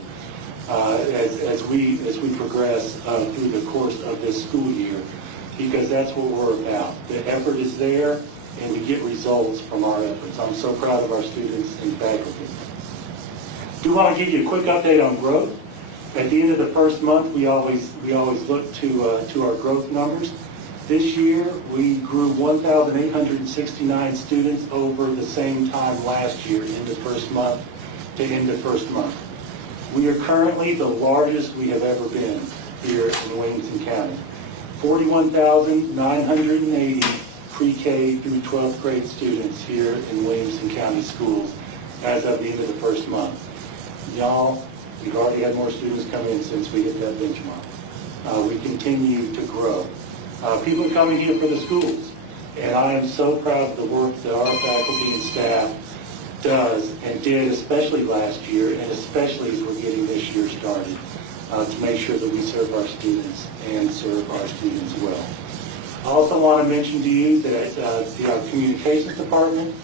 as we progress through the course of this school year, because that's what we're about. The effort is there, and we get results from our efforts. I'm so proud of our students and faculty. Do want to give you a quick update on growth. At the end of the first month, we always look to our growth numbers. This year, we grew 1,869 students over the same time last year, end of first month to end of first month. We are currently the largest we have ever been here in Williamson County. 41,980 pre-K through 12th grade students here in Williamson County schools as of the end of the first month. Y'all, we've already had more students come in since we hit that benchmark. We continue to grow. People are coming here for the schools, and I am so proud of the work that our faculty and staff does and did, especially last year, and especially as we're getting this year started, to make sure that we serve our students and serve our students well. I also want to mention to you that our communications department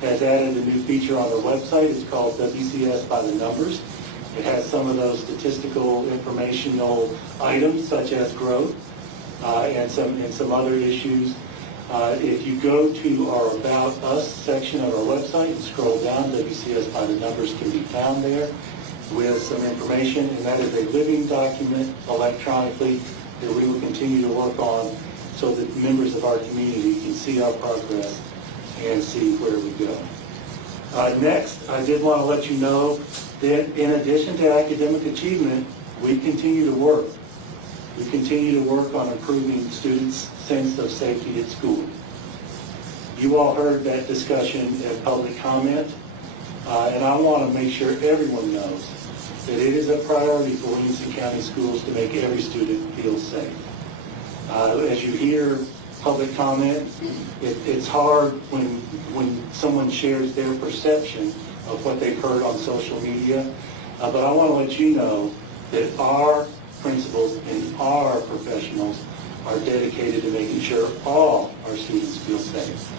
has added a new feature on their website. It's called WCS by the Numbers. It has some of those statistical informational items such as growth and some other issues. If you go to our About Us section of our website and scroll down, WCS by the Numbers can be found there with some information, and that is a living document electronically that we will continue to work on so that members of our community can see our progress and see where we go. Next, I did want to let you know that in addition to academic achievement, we continue to work. We continue to work on improving students' sense of safety at school. You all heard that discussion at public comment. And I want to make sure everyone knows that it is a priority for Williamson County Schools to make every student feel safe. As you hear public comment, it's hard when someone shares their perception of what they've heard on social media. But I want to let you know that our principals and our professionals are dedicated to making sure all our students feel safe.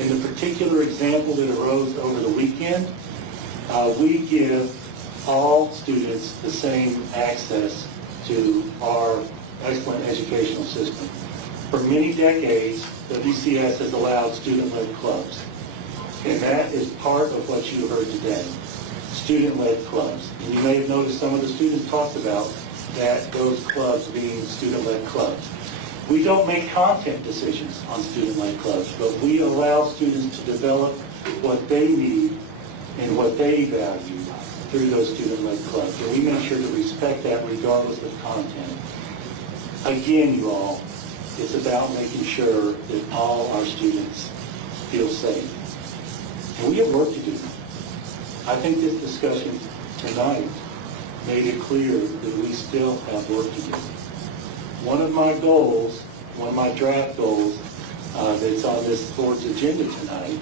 In the particular example that arose over the weekend, we give all students the same access to our excellent educational system. For many decades, WCS has allowed student-led clubs, and that is part of what you heard today, student-led clubs. And you may have noticed some of the students talked about that those clubs being student-led clubs. We don't make content decisions on student-led clubs, but we allow students to develop what they need and what they value through those student-led clubs. And we make sure to respect that regardless of content. Again, you all, it's about making sure that all our students feel safe. And we have work to do. I think this discussion tonight made it clear that we still have work to do. One of my goals, one of my draft goals that's on this board's agenda tonight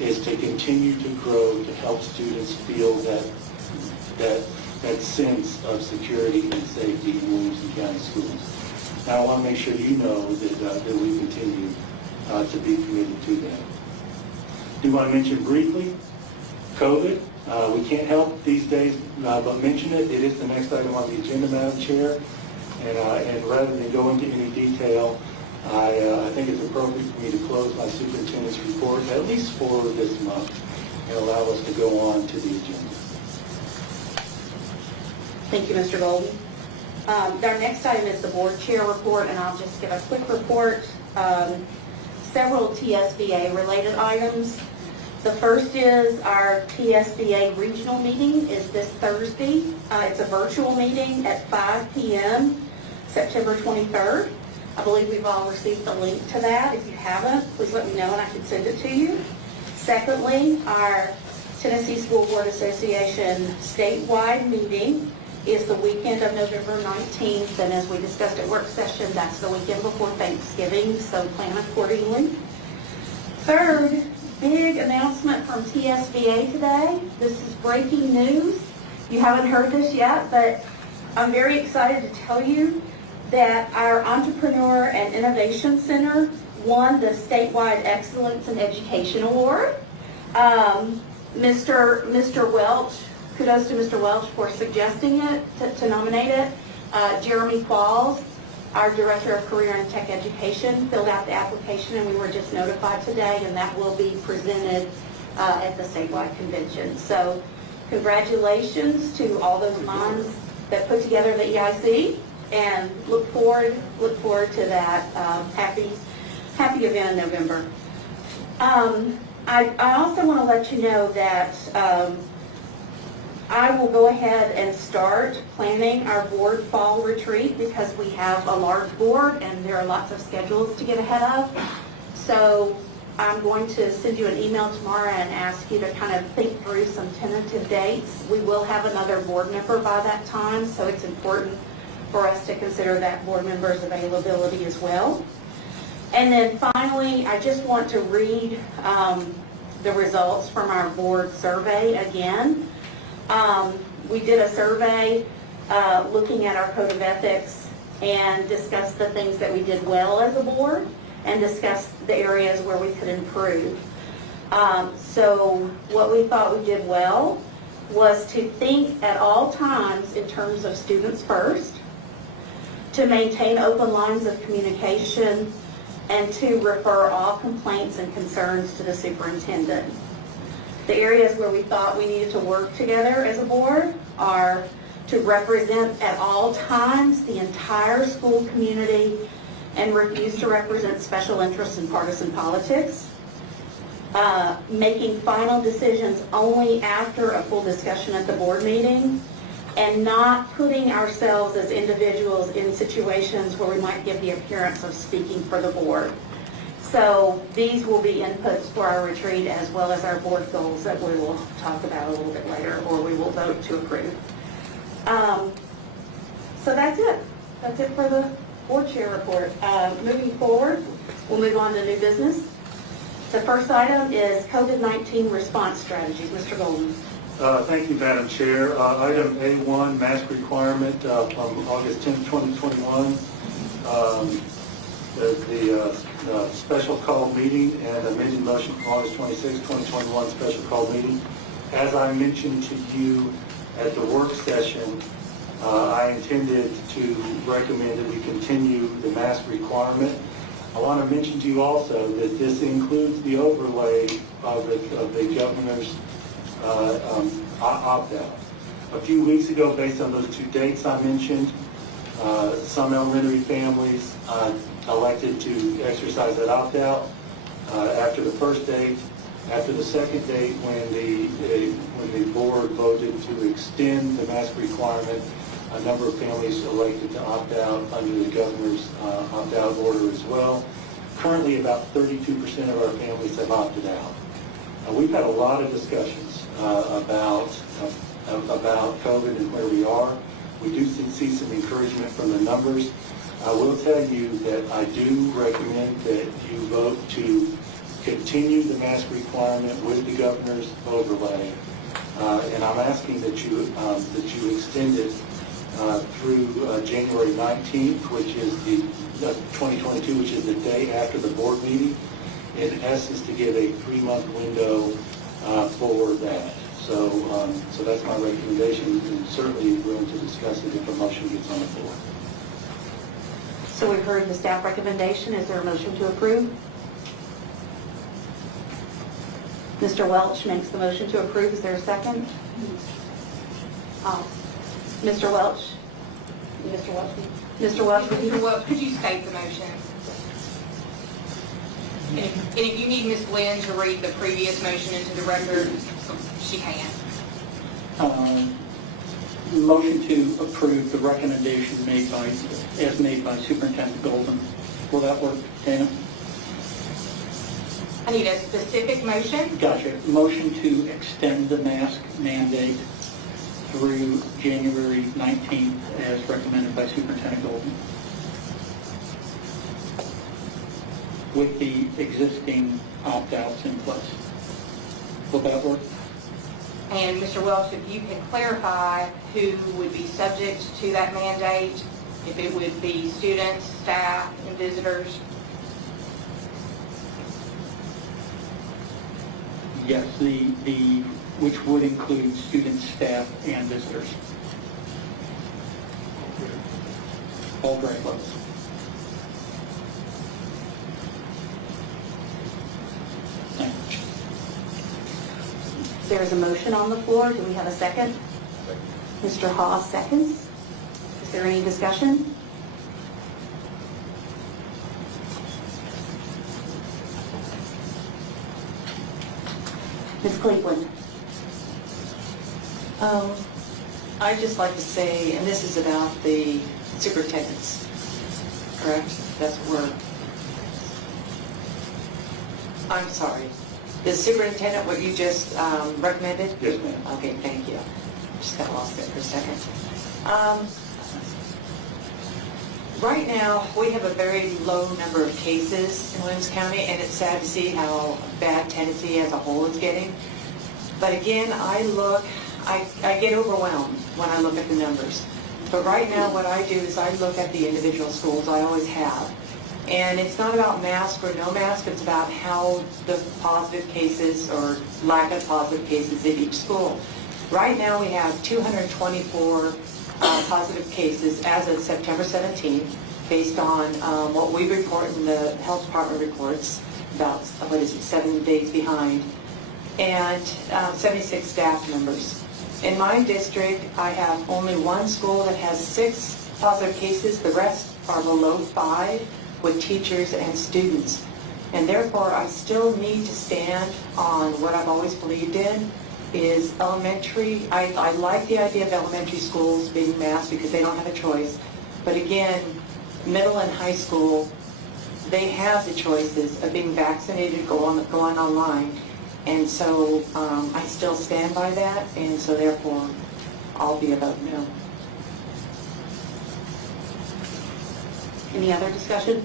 is to continue to grow to help students feel that sense of security and safety in Williamson County schools. Now, I want to make sure you know that we continue to be committed to that. Do want to mention briefly COVID. We can't help these days but mention it. It is the next item on the agenda, Madam Chair. And rather than go into any detail, I think it's appropriate for me to close my superintendent's report, at least for this month, and allow us to go on to the agenda. Thank you, Mr. Golden. Our next item is the board chair report, and I'll just give a quick report. Several TSBA related items. The first is our TSBA regional meeting is this Thursday. It's a virtual meeting at 5 p.m. September 23rd. I believe we've all received the link to that. If you haven't, please let me know and I can send it to you. Secondly, our Tennessee School Board Association statewide meeting is the weekend of November 19th, and as we discussed at work session, that's the weekend before Thanksgiving, so plan accordingly. Third, big announcement from TSBA today. This is breaking news. You haven't heard this yet, but I'm very excited to tell you that our Entrepreneur and Innovation Center won the Statewide Excellence in Education Award. Mr. Welch, kudos to Mr. Welch for suggesting it, to nominate it. Jeremy Qualls, our Director of Career and Tech Education, filled out the application, and we were just notified today, and that will be presented at the statewide convention. So congratulations to all those minds that put together the EIC, and look forward to that happy event in November. I also want to let you know that I will go ahead and start planning our board fall retreat because we have a large board and there are lots of schedules to get ahead of. So I'm going to send you an email tomorrow and ask you to kind of think through some tentative dates. We will have another board member by that time, so it's important for us to consider that board member's availability as well. And then finally, I just want to read the results from our board survey again. We did a survey looking at our code of ethics and discussed the things that we did well as a board and discussed the areas where we could improve. So what we thought we did well was to think at all times in terms of students first, to maintain open lines of communication, and to refer all complaints and concerns to the superintendent. The areas where we thought we needed to work together as a board are to represent at all times the entire school community and refuse to represent special interests in partisan politics, making final decisions only after a full discussion at the board meeting, and not putting ourselves as individuals in situations where we might give the appearance of speaking for the board. So these will be inputs for our retreat as well as our board goals that we will talk about a little bit later, or we will vote to approve. So that's it. That's it for the board chair report. Moving forward, we'll move on to new business. The first item is COVID-19 response strategies. Mr. Golden. Thank you, Madam Chair. Item A1, mask requirement from August 10, 2021. The special call meeting and amended motion from August 26, 2021 special call meeting. As I mentioned to you at the work session, I intended to recommend that we continue the mask requirement. I want to mention to you also that this includes the overlay of the governor's opt-out. A few weeks ago, based on those two dates I mentioned, some elementary families elected to exercise that opt-out after the first date. After the second date, when the board voted to extend the mask requirement, a number of families elected to opt out under the governor's opt-out order as well. Currently, about 32% of our families have opted out. We've had a lot of discussions about COVID and where we are. We do see some encouragement from the numbers. I will tell you that I do recommend that you vote to continue the mask requirement with the governor's overlay, and I'm asking that you extend it through January 19th, which is the 2022, which is the day after the board meeting. In essence, to give a 3-month window for that. So that's my recommendation, and certainly willing to discuss it if a motion gets on the floor. So we've heard the staff recommendation. Is there a motion to approve? Mr. Welch makes the motion to approve. Is there a second? Mr. Welch? Mr. Welch? Mr. Welch, could you state the motion? And if you need Ms. Lynn to read the previous motion into the record, she can. Motion to approve the recommendation made by Superintendent Golden. Will that work, Dana? I need a specific motion. Gotcha. Motion to extend the mask mandate through January 19th as recommended by Superintendent Golden, with the existing opt-outs in place. Will that work? And Mr. Welch, if you can clarify who would be subject to that mandate, if it would be students, staff, and visitors. Yes, which would include students, staff, and visitors. All grade levels. There is a motion on the floor. Do we have a second? Mr. Haas seconds. Is there any discussion? Ms. Cleveland. I'd just like to say, and this is about the superintendents, correct? That's where, I'm sorry. The superintendent, what you just recommended? Yes, ma'am. Okay, thank you. Just got lost there for a second. Right now, we have a very low number of cases in Williamson County, and it's sad to see how bad Tennessee as a whole is getting. But again, I get overwhelmed when I look at the numbers. But right now, what I do is I look at the individual schools. I always have. And it's not about mask or no mask, it's about how the positive cases or lack of positive cases at each school. Right now we have 224 positive cases as of September 17th, based on what we report in the health department reports, about, 7 days behind, and 76 staff members. In my district, I have only one school that has 6 positive cases. The rest are below 5. With teachers and students. And therefore, I still need to stand on what I've always believed in, is elementary. I like the idea of elementary schools being masked because they don't have a choice. But again, middle and high school, they have the choices of being vaccinated, going online. And so I still stand by that, and so therefore I'll be a vote no. Any other discussion?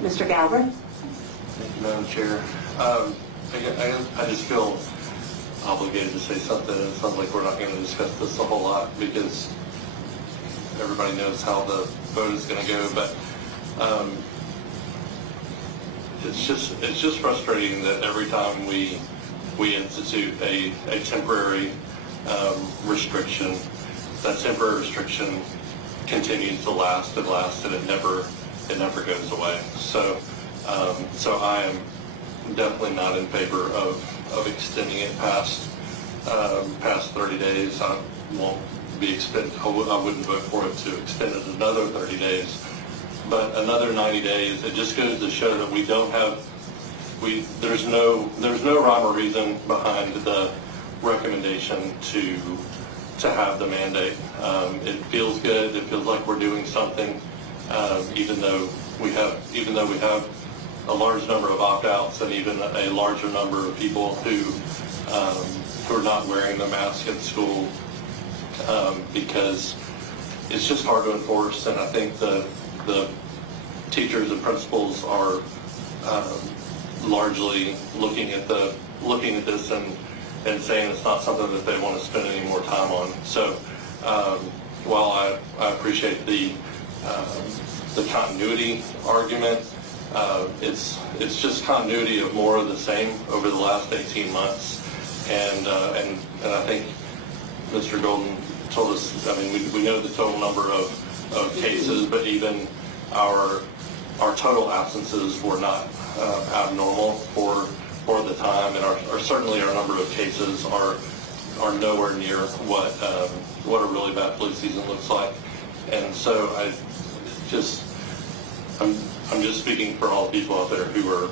Mr. Galbraith? Thank you, Madam Chair. I just feel obligated to say something. It sounds like we're not going to discuss this a whole lot because everybody knows how the vote is going to go. But it's just frustrating that every time we institute a temporary restriction, that temporary restriction continues to last and last, and it never goes away. So I am definitely not in favor of extending it past 30 days. I won't be I wouldn't vote for it to extend it another 30 days. But another 90 days, it just goes to show that there's no rhyme or reason behind the recommendation to have the mandate. It feels good. It feels like we're doing something, even though we have a large number of opt-outs and even a larger number of people who are not wearing the mask at school because it's just hard to enforce. And I think the teachers and principals are largely looking at this and saying it's not something that they want to spend any more time on. So while I appreciate the continuity argument, it's just continuity of more of the same over the last 18 months. And I think Mr. Golden told us, I mean, we know the total number of cases, but even our total absences were not abnormal for the time, and certainly our number of cases are nowhere near what a really bad flu season looks like. And so I'm just speaking for all the people out there who are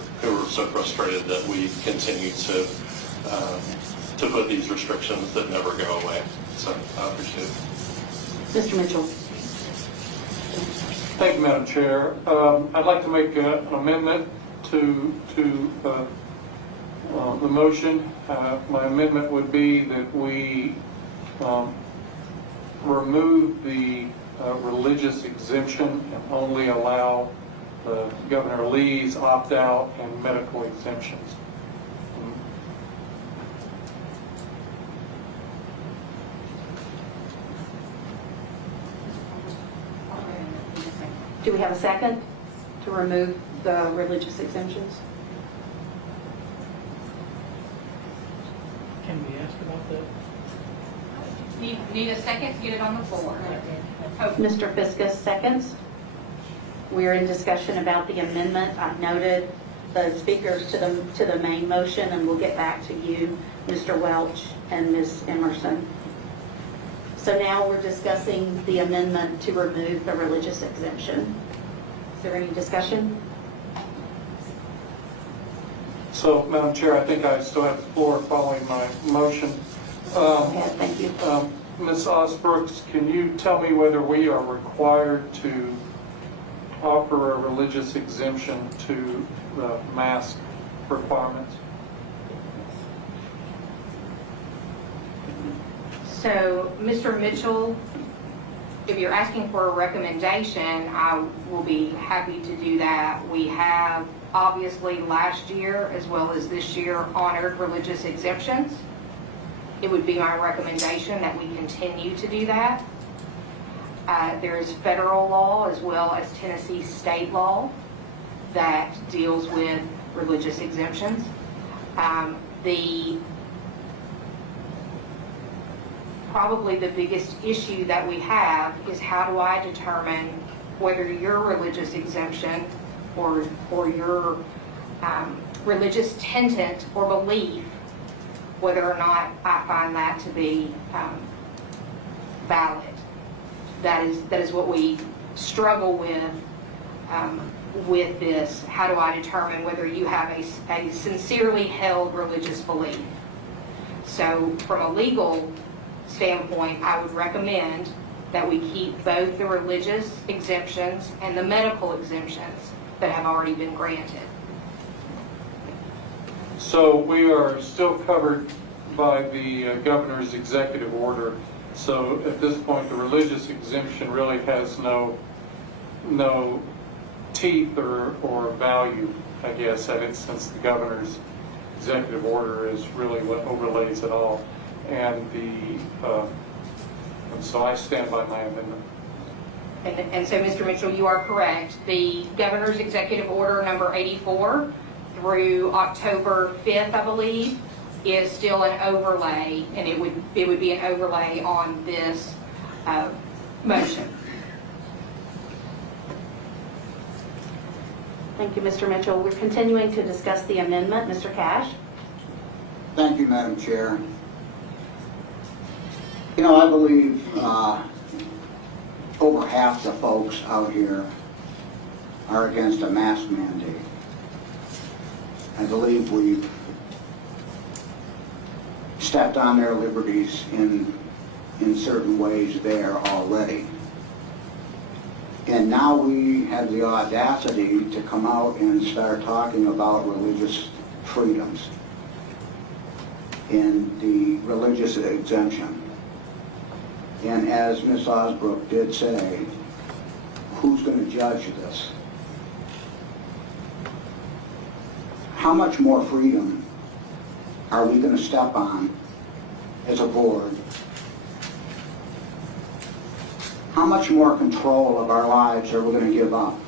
so frustrated that we continue to put these restrictions that never go away. So I appreciate it. Mr. Mitchell. Thank you, Madam Chair. I'd like to make an amendment to the motion. My amendment would be that we remove the religious exemption and only allow Governor Lee's opt-out and medical exemptions. Do we have a second to remove the religious exemptions? Can we ask about that? Need a second to get it on the floor. Mr. Fiskus seconds. We are in discussion about the amendment. I've noted the speakers to the main motion, and we'll get back to you, Mr. Welch and Ms. Emerson. So now we're discussing the amendment to remove the religious exemption. Is there any discussion? So, Madam Chair, I think I still have the floor following my motion. Go ahead, thank you. Ms. Osbrooks, can you tell me whether we are required to offer a religious exemption to the mask requirements? So, Mr. Mitchell, if you're asking for a recommendation, I will be happy to do that. We have, obviously, last year as well as this year, honored religious exemptions. It would be my recommendation that we continue to do that. There is federal law as well as Tennessee state law that deals with religious exemptions. Probably the biggest issue that we have is how do I determine whether your religious exemption or your religious tenet or belief, whether or not I find that to be valid. That is what we struggle with this. How do I determine whether you have a sincerely held religious belief? So from a legal standpoint, I would recommend that we keep both the religious exemptions and the medical exemptions that have already been granted. So we are still covered by the governor's executive order. So at this point, the religious exemption really has no teeth or value, I guess, at it, since the governor's executive order is really what overlays it all. And so I stand by my amendment. And so, Mr. Mitchell, you are correct. The governor's executive order number 84 through October 5th, I believe, is still an overlay, and it would be an overlay on this motion. Thank you, Mr. Mitchell. We're continuing to discuss the amendment. Mr. Cash? Thank you, Madam Chair. You know, I believe over half the folks out here are against a mask mandate. I believe we've stepped on their liberties in certain ways there already. And now we have the audacity to come out and start talking about religious freedoms and the religious exemption. And as Ms. Osbrook did say, who's going to judge this? How much more freedom are we going to step on as a board? How much more control of our lives are we going to give up?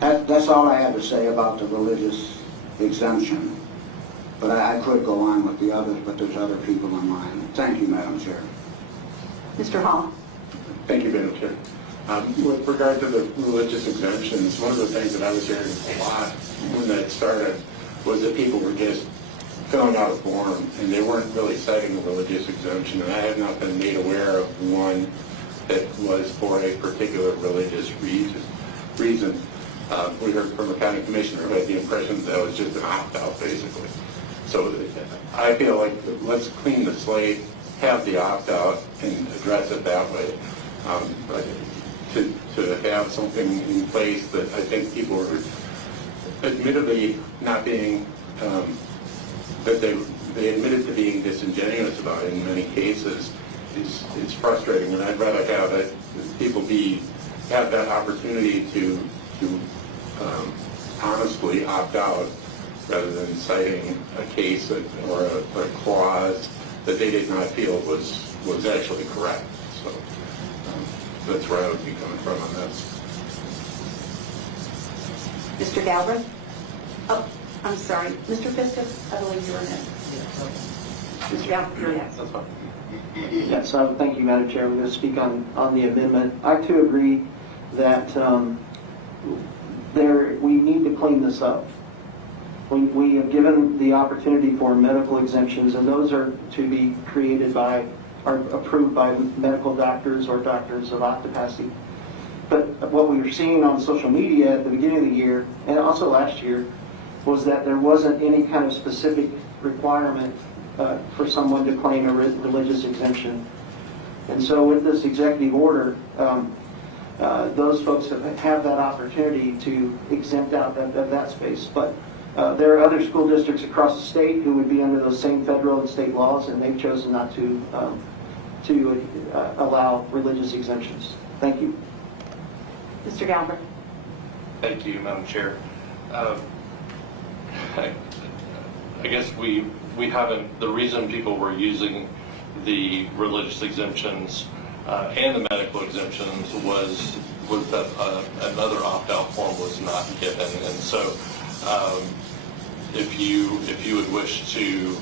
That's all I have to say about the religious exemption. But I could go on with the others, but there's other people in line. Thank you, Madam Chair. Mr. Hall? Thank you, Madam Chair. With regard to the religious exemptions, one of the things that I was hearing a lot when that started was that people were just filling out a form and they weren't really citing a religious exemption, and I have not been made aware of one that was for a particular religious reason. We heard from a county commissioner who had the impression that was just an opt-out, basically. So I feel like let's clean the slate, have the opt-out, and address it that way. To have something in place that I think people are admittedly not being, that they admitted to being disingenuous about it in many cases, is frustrating. And I'd rather have it, people have that opportunity to honestly opt out rather than citing a case or a clause that they did not feel was actually correct. So that's where I would be coming from on this. Mr. Galbraith? Oh, I'm sorry. Mr. Fiskus, I believe you were next. Mr. Galbraith, you're next. That's fine. Yes, thank you, Madam Chair. We're going to speak on the amendment. I too agree that we need to clean this up. We have given the opportunity for medical exemptions, and those are to be created by or approved by medical doctors or doctors of occupancy. But what we were seeing on social media at the beginning of the year, and also last year, was that there wasn't any kind of specific requirement for someone to claim a religious exemption. And so with this executive order, those folks have that opportunity to exempt out of that space. But there are other school districts across the state who would be under those same federal and state laws, and they've chosen not to allow religious exemptions. Thank you. Mr. Galbraith? Thank you, Madam Chair. I guess we haven't, the reason people were using the religious exemptions and the medical exemptions was that another opt-out form was not given. And so if you would wish to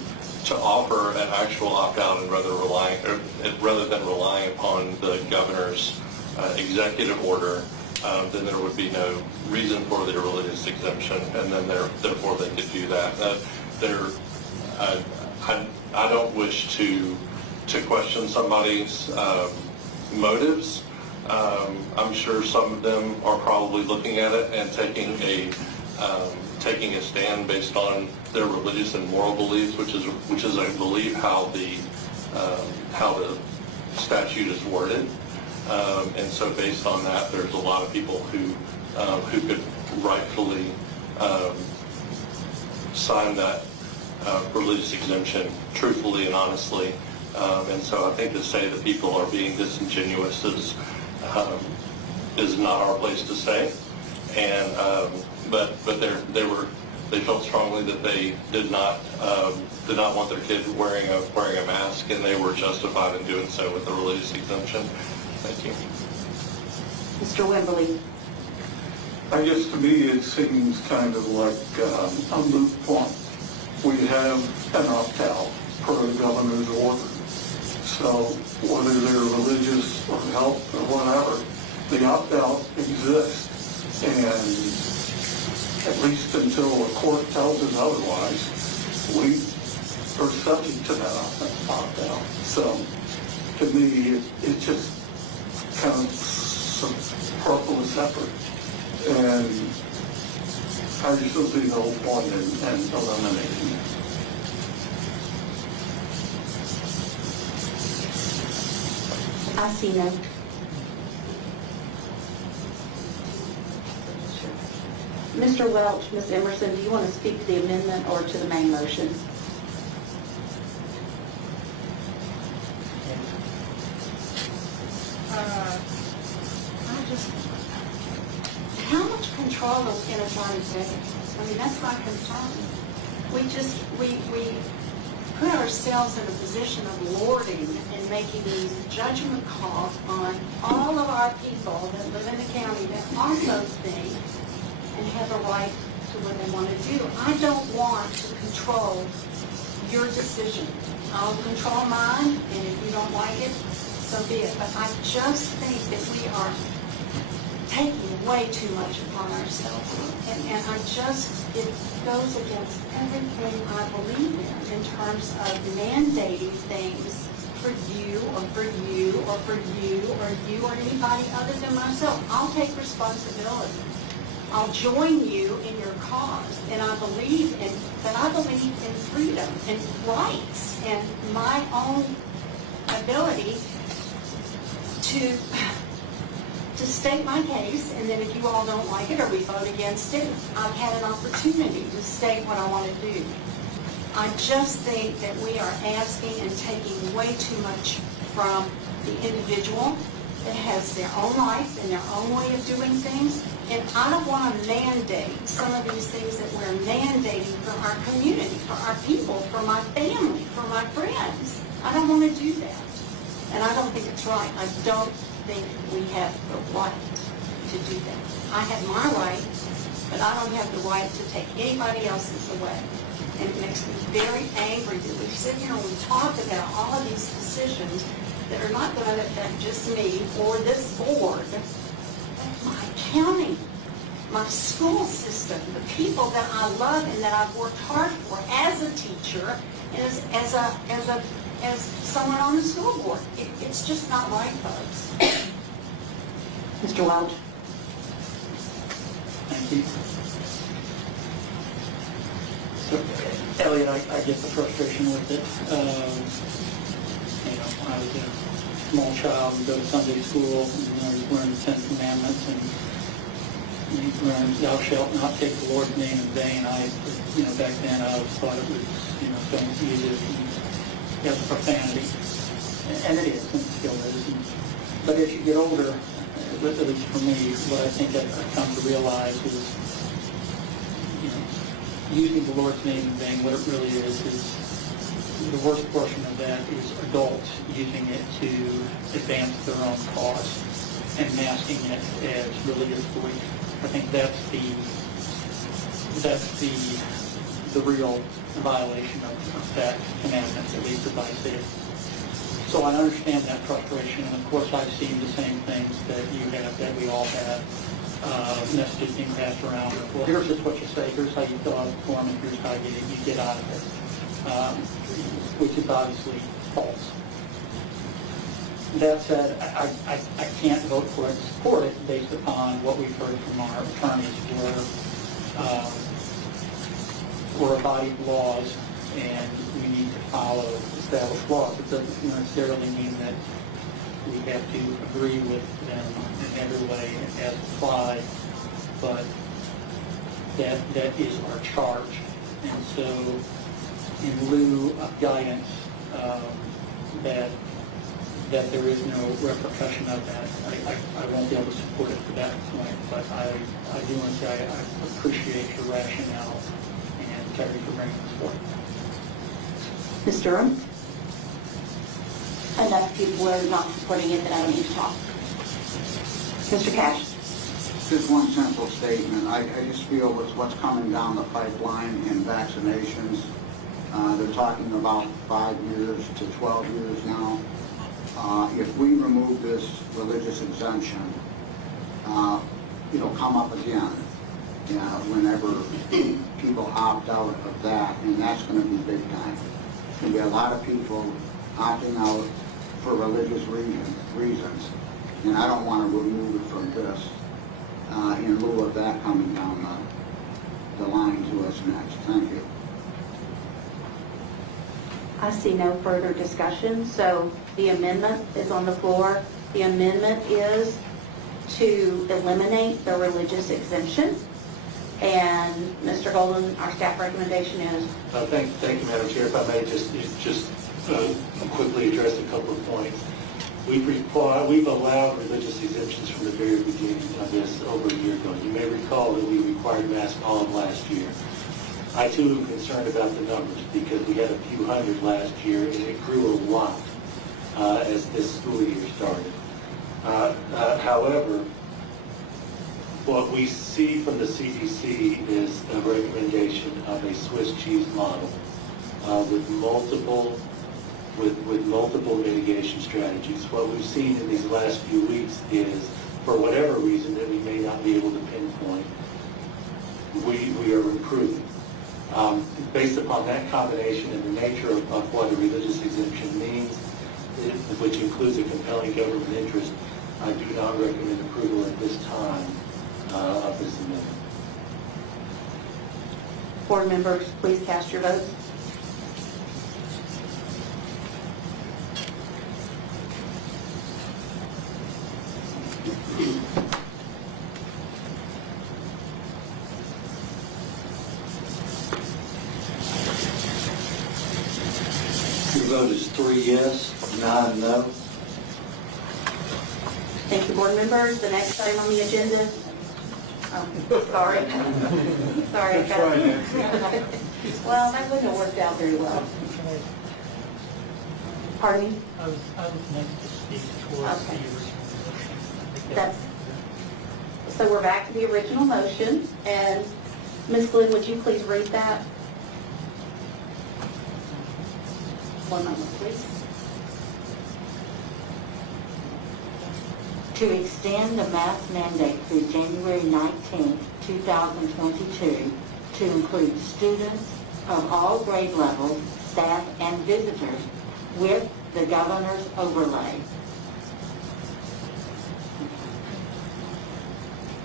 offer an actual opt-out and rather than relying upon the governor's executive order, then there would be no reason for the religious exemption, and then therefore they could do that. I don't wish to question somebody's motives. I'm sure some of them are probably looking at it and taking a stand based on their religious and moral beliefs, which is I believe how the how the statute is worded. And so based on that, there's a lot of people who could rightfully sign that religious exemption truthfully and honestly. And so I think to say that people are being disingenuous is not our place to say. And but they felt strongly that they did not want their kid wearing a mask, and they were justified in doing so with the religious exemption. Thank you. Mr. Wimberly. I guess to me it seems kind of like a moot point. We have an opt-out per the governor's order. So whether they're religious or health or whatever, the opt-out exists. And at least until the court tells us otherwise, we are subject to that opt-out. So to me, it's just kind of some purposeless effort. And I just don't see the whole point in eliminating it. I see no. Mr. Welch, Ms. Emerson, do you want to speak to the amendment or to the main motion? How much control is in attorney take? I mean, that's my concern. We put ourselves in a position of lording and making these judgment calls on all of our people that live in the county that also think and have a right to what they want to do. I don't want to control your decision. I'll control mine, and if you don't like it, so be it. But I just think that we are taking way too much upon ourselves. And it goes against everything I believe in terms of mandating things for you or for you or for you or you or anybody other than myself. I'll take responsibility. I'll join you in your cause, and I believe in freedom and rights and my own ability to state my case, and then if you all don't like it or we vote against it, I've had an opportunity to state what I want to do. I just think that we are asking and taking way too much from the individual that has their own life and their own way of doing things, and I don't want to mandate some of these things that we're mandating for our community, for our people, for my family, for my friends. I don't want to do that, and I don't think it's right. I don't think we have the right to do that. I have my right, but I don't have the right to take anybody else's away. And it makes me very angry that we sit here and we talk about all of these decisions that are not going to affect just me or this board, but my county, my school system, the people that I love and that I've worked hard for as a teacher, as someone on the school board. It's just not right, folks. Mr. Welch. Thank you. So, Elliot, I get the frustration with it. When I was a small child and go to Sunday school, and I was learning the 10 Commandments, and you learn, thou shalt not take the Lord's name in vain. Back then I always thought it was, don't use it. That's profanity. And it is, and it still is. But as you get older, at least for me, what I think I've come to realize is, using the Lord's name in vain, what it really is the worst portion of that is adults using it to advance their own cause and masking it as religious belief. I think that's the real violation of that commandment, at least as I see it. So I understand that frustration, and of course I've seen the same things that you have, that we all have, messages being passed around. Well, here's just what you say, here's how you fill out the form, and here's how you get out of it, which is obviously false. That said, I can't vote for it, support it, based upon what we've heard from our attorneys, we're a body of laws, and we need to follow established laws. It doesn't necessarily mean that we have to agree with them in every way as applied, but that is our charge. And so in lieu of guidance, that there is no repercussion of that, I won't be able to support it to that point, but I do want to say I appreciate your rationale and Terry for bringing this forward. Ms. Durham? Enough people are not supporting it that I don't need to talk. Mr. Cash? Just one simple statement. I just feel with what's coming down the pipeline in vaccinations, they're talking about 5 years to 12 years now. If we remove this religious exemption, it'll come up again whenever people opt out of that, and that's going to be big time. There's going to be a lot of people opting out for religious reasons, and I don't want to remove it from this in lieu of that coming down the line to us next. Thank you. I see no further discussion, so the amendment is on the floor. The amendment is to eliminate the religious exemption. And Mr. Golden, our staff recommendation is? Thank you, Madam Chair. If I may just quickly address a couple of points. We've allowed religious exemptions from the very beginning of this over a year ago. You may recall that we required masks on last year. I too am concerned about the numbers because we had a few hundred last year and it grew a lot as this school year started. However, what we see from the CDC is a recommendation of a Swiss cheese model with multiple mitigation strategies. What we've seen in these last few weeks is, for whatever reason that we may not be able to pinpoint, we are improving. Based upon that combination and the nature of what a religious exemption means, which includes a compelling government interest, I do not recommend approval at this time of this amendment. Board members, please cast your votes. Your vote is 3 yes, 9 no. Thank you, board members. The next item on the agenda. Oh, sorry. Sorry, I got it. Well, that wouldn't have worked out very well. Pardon me? I was meant to speak towards the original That's, so we're back to the original motion, and Ms. Glenn, would you please read that? One moment, please. To extend the mask mandate through January 19, 2022, to include students of all grade levels, staff, and visitors with the governor's overlay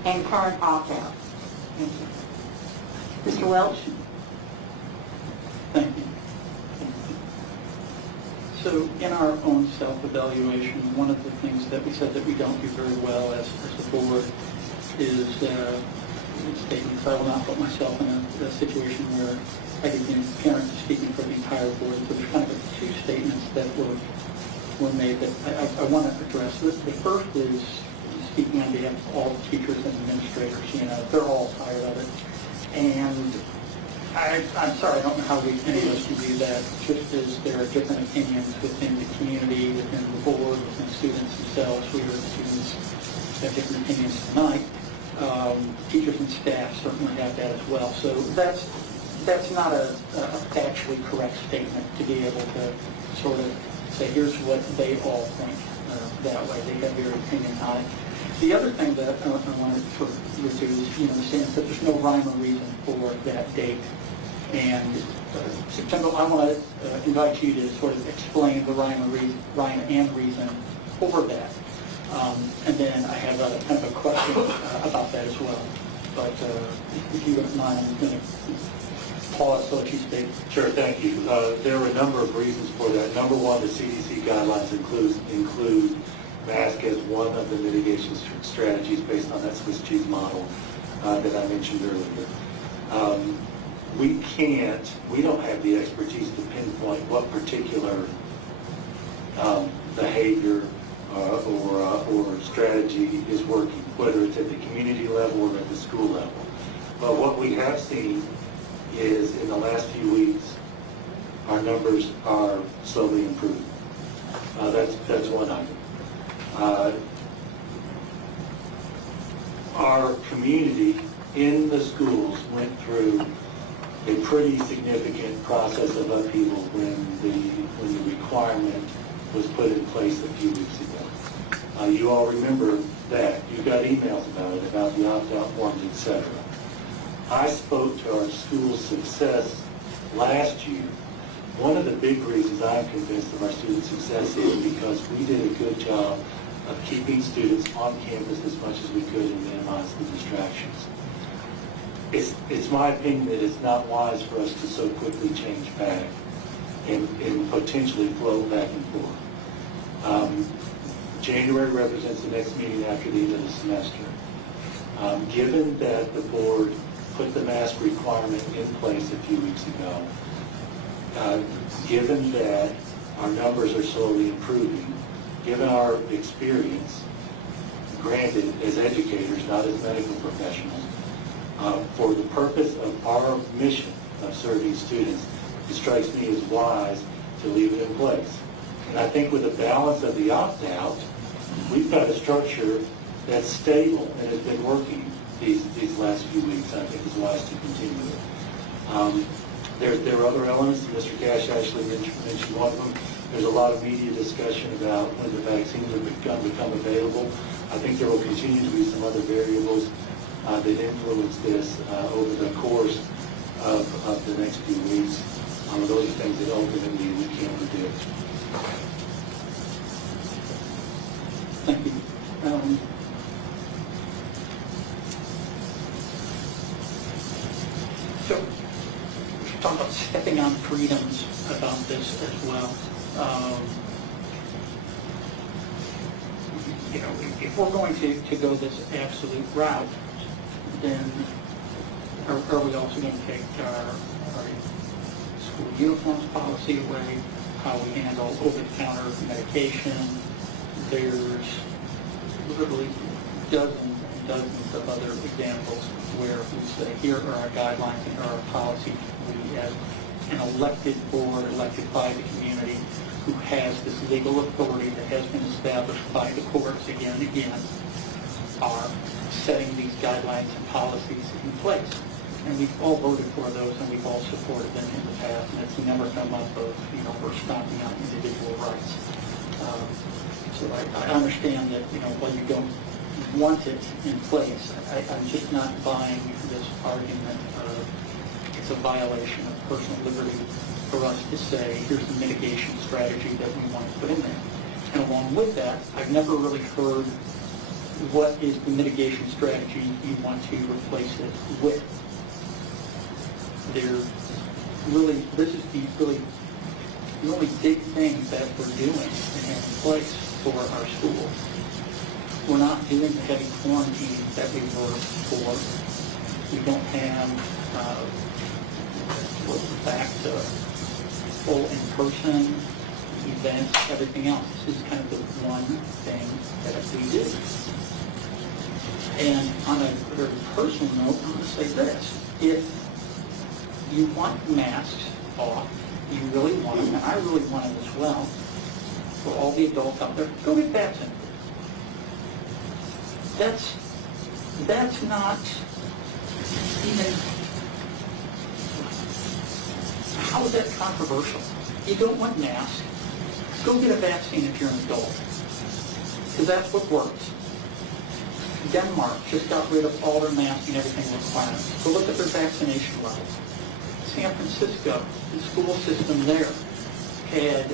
and current opt-outs. Thank you. Mr. Welch? Thank you. So in our own self-evaluation, one of the things that we said that we don't do very well as a board is statements. I will not put myself in a situation where I could be parent speaking for the entire board. So there's kind of two statements that were made that I want to address. The first is speaking on behalf of all the teachers and administrators. You know, they're all tired of it. And I'm sorry, I don't know how any of us can do that, just as there are different opinions within the community, within the board, within students themselves. We heard students have different opinions tonight. Teachers and staff certainly have that as well. So that's not a factually correct statement to be able to sort of say, here's what they all think that way. They have their opinion on it. The other thing that I want to sort of refer to is, the sense that there's no rhyme or reason for that date. And September, I want to invite you to sort of explain the rhyme and reason for that. And then I have a kind of a question about that as well. but if you don't mind, I'm going to pause so that you speak. Sure, thank you. There are a number of reasons for that. Number one, the CDC guidelines include mask as one of the mitigation strategies based on that Swiss cheese model that I mentioned earlier. We don't have the expertise to pinpoint what particular behavior or strategy is working, whether it's at the community level or at the school level. But what we have seen is in the last few weeks, our numbers are slowly improving. That's one item. Our community in the schools went through a pretty significant process of upheaval when the requirement was put in place a few weeks ago. You all remember that. You got emails about it, about the opt-out forms, etc. I spoke to our school's success last year. One of the big reasons I'm convinced of our student success is because we did a good job of keeping students on campus as much as we could and minimize the distractions. It's my opinion that it's not wise for us to so quickly change back and potentially float back and forth. January represents the next meeting after the end of the semester. Given that the board put the mask requirement in place a few weeks ago, given that our numbers are slowly improving, given our experience, granted as educators, not as medical professionals, for the purpose of our mission of serving students, it strikes me as wise to leave it in place. And I think with the balance of the opt-out, we've got a structure that's stable and has been working these last few weeks. I think it's wise to continue it. There are other elements. Mr. Cash actually mentioned one of them. There's a lot of media discussion about when the vaccines will become available. I think there will continue to be some other variables that influence this over the course of the next few weeks. Those are things that ultimately we can't predict. Thank you. So, we should talk about stepping on freedoms about this as well. If we're going to go this absolute route, then are we also going to take our school uniforms policy away, how we handle over-the-counter medication? There's literally dozens and dozens of other examples where we say, here are our guidelines and our policies. We, as an elected board, elected by the community, who has this legal authority that has been established by the courts again and again, are setting these guidelines and policies in place. And we've all voted for those, and we've all supported them in the past, and it's never come up of, we're stomping out individual rights. So I understand that, while you don't want it in place, I'm just not buying this argument of it's a violation of personal liberty for us to say, here's the mitigation strategy that we want to put in there. And along with that, I've never really heard what is the mitigation strategy you want to replace it with. This is the only big thing that we're doing in place for our schools. We're not doing the heavy quarantine that we were before. We don't have, we're back to full in-person events, everything else. This is kind of the one thing that we do. And on a very personal note, I'm going to say this. If you want masks off, you really want them, and I really want them as well, for all the adults out there, go get vaccinated. That's not even, how is that controversial? You don't want masks, go get a vaccine if you're an adult, because that's what works. Denmark just got rid of all their mask and everything requirements. So look at their vaccination levels. San Francisco, the school system there, had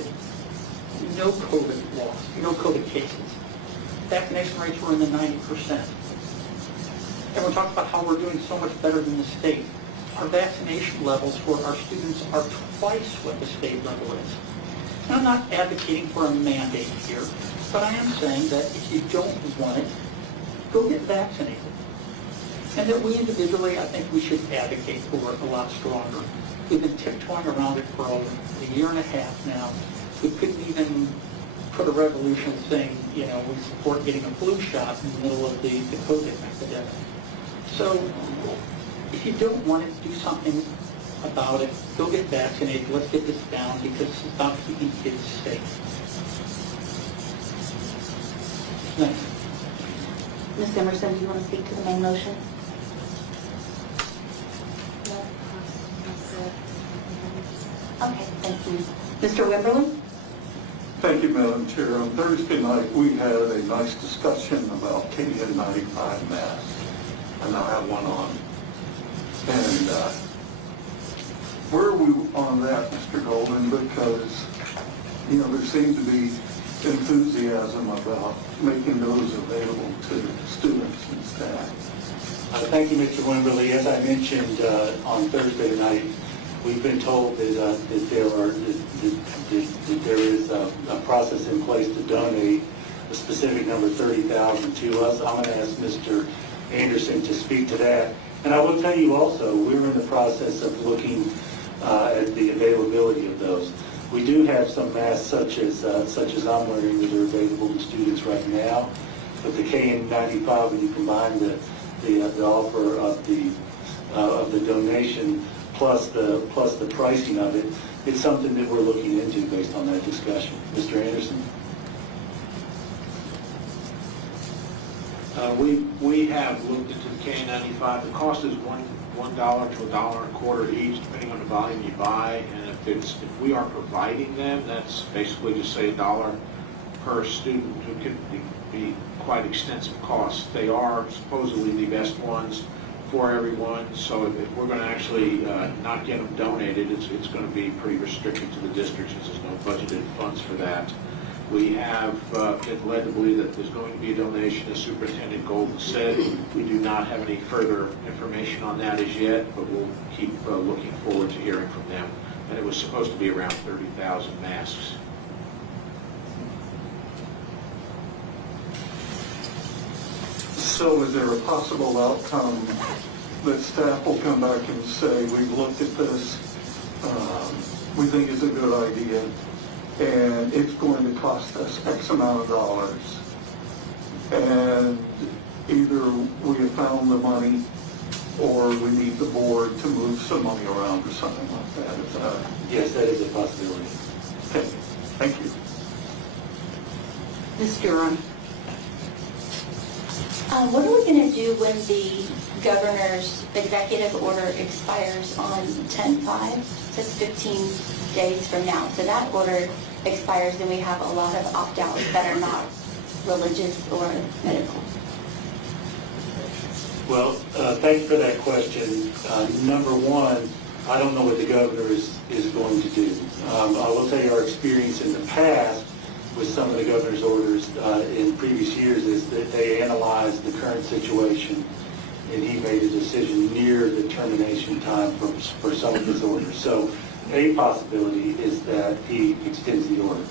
no COVID loss, no COVID cases. Vaccination rates were in the 90%. Everyone talks about how we're doing so much better than the state. Our vaccination levels for our students are twice what the state level is. And I'm not advocating for a mandate here, but I am saying that if you don't want it, go get vaccinated. And that we individually, I think we should advocate for it a lot stronger. We've been tiptoeing around it for over a year and a half now. We couldn't even put a resolution saying, we support getting a flu shot in the middle of the COVID epidemic. So if you don't want it, do something about it. Go get vaccinated. Let's get this down because it's about keeping kids safe. Next. Ms. Emerson, do you want to speak to the main motion? Okay, thank you. Mr. Wimberly? Thank you, Madam Chair. On Thursday night, we had a nice discussion about KN95 masks. I now have one on. And where are we on that, Mr. Golden? Because, there seems to be enthusiasm about making those available to students and staff. Thank you, Mr. Wimberly. As I mentioned on Thursday night, we've been told that there is a process in place to donate a specific number, 30,000, to us. I'm going to ask Mr. Anderson to speak to that. And I will tell you also, we're in the process of looking at the availability of those. We do have some masks such as I'm wearing that are available to students right now. But the KN95, when you combine the offer of the donation plus the pricing of it, it's something that we're looking into based on that discussion. Mr. Anderson? We have looked into the KN95. The cost is $1 to $1.25 each, depending on the volume you buy. And if we are providing them, that's basically just say $1 per student. It could be quite extensive costs. They are supposedly the best ones for everyone. So if we're going to actually not get them donated, it's going to be pretty restricted to the districts since there's no budgeted funds for that. We have been led to believe that there's going to be a donation, as Superintendent Golden said. We do not have any further information on that as yet, but we'll keep looking forward to hearing from them. And it was supposed to be around 30,000 masks. So is there a possible outcome that staff will come back and say, we've looked at this, we think it's a good idea, and it's going to cost us X amount of dollars, and either we have found the money or we need the board to move some money around or something like that? Yes, that is a possibility. Okay. Thank you. Ms. Durham? What are we going to do when the governor's executive order expires on 10/5? That's 15 days from now. So that order expires and we have a lot of opt-outs that are not religious or medical. Well, thanks for that question. Number one, I don't know what the governor is going to do. I will tell you our experience in the past with some of the governor's orders in previous years is that they analyzed the current situation and he made a decision near the termination time for some of his orders. So a possibility is that he extends the order.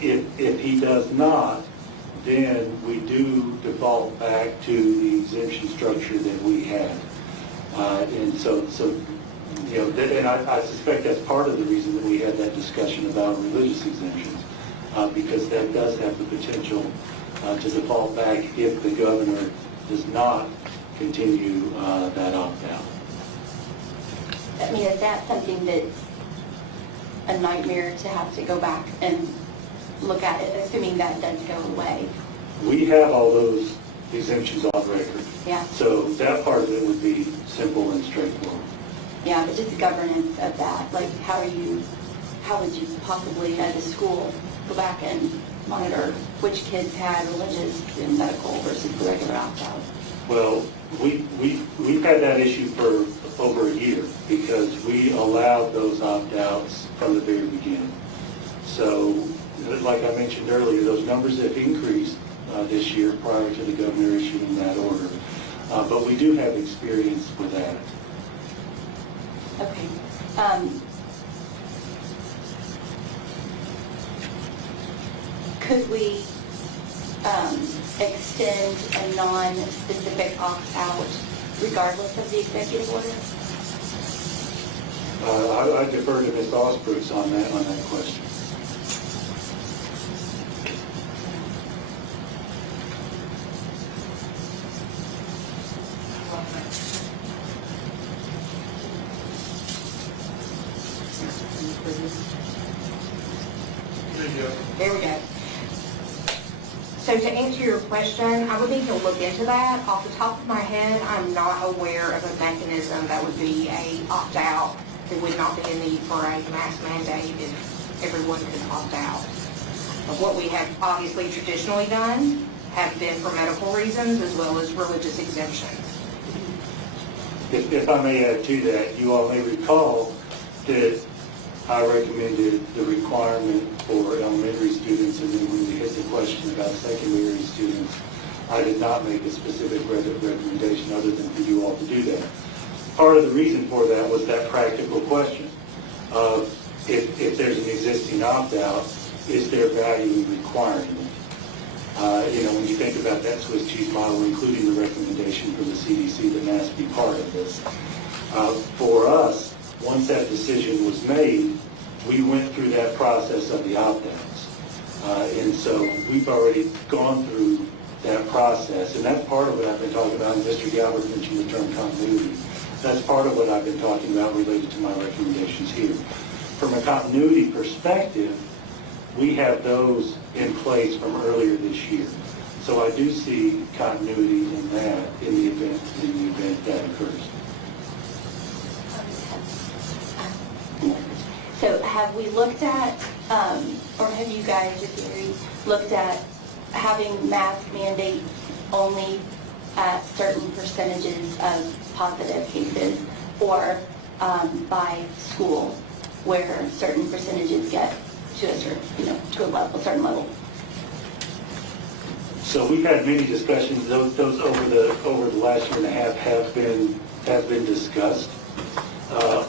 If he does not, then we do default back to the exemption structure that we had. And so and I suspect that's part of the reason that we had that discussion about religious exemptions, because that does have the potential to default back if the governor does not continue that opt-out. I mean, is that something that's a nightmare to have to go back and look at it, assuming that does go away? We have all those exemptions on record. Yeah. So that part of it would be simple and straightforward. Yeah, but just the governance of that, like how would you possibly as a school go back and monitor which kids had religious and medical versus the regular opt-out? Well, we've had that issue for over a year because we allowed those opt-outs from the very beginning. So, like I mentioned earlier, those numbers have increased this year prior to the governor issuing that order. But we do have experience with that. Okay. Could we extend a non-specific opt-out regardless of the executive order? I defer to Ms. Osbrooks on that question. There we go. So to answer your question, I would need to look into that. Off the top of my head, I'm not aware of a mechanism that would be a opt-out. There would not be a need for a mask mandate if everyone could opt out. But what we have obviously traditionally done have been for medical reasons as well as religious exemptions. If I may add to that, you all may recall that I recommended the requirement for elementary students, and then when we hit the question about secondary students, I did not make a specific recommendation other than for you all to do that. Part of the reason for that was that practical question of if there's an existing opt-out, is there value in requiring it? When you think about that Swiss cheese model, including the recommendation from the CDC that masks be part of this, for us, once that decision was made, we went through that process of the opt-outs. And so we've already gone through that process, and that's part of what I've been talking about, and Mr. Galbert mentioned the term continuity. That's part of what I've been talking about related to my recommendations here. From a continuity perspective, we have those in place from earlier this year. So I do see continuity in that in the event that occurs. So have we looked at, or have you guys, or Gary, looked at having mask mandates only at certain percentages of positive cases, or by school, where certain percentages get to a certain, to a certain level? So we've had many discussions. Those over the last year and a half have been discussed.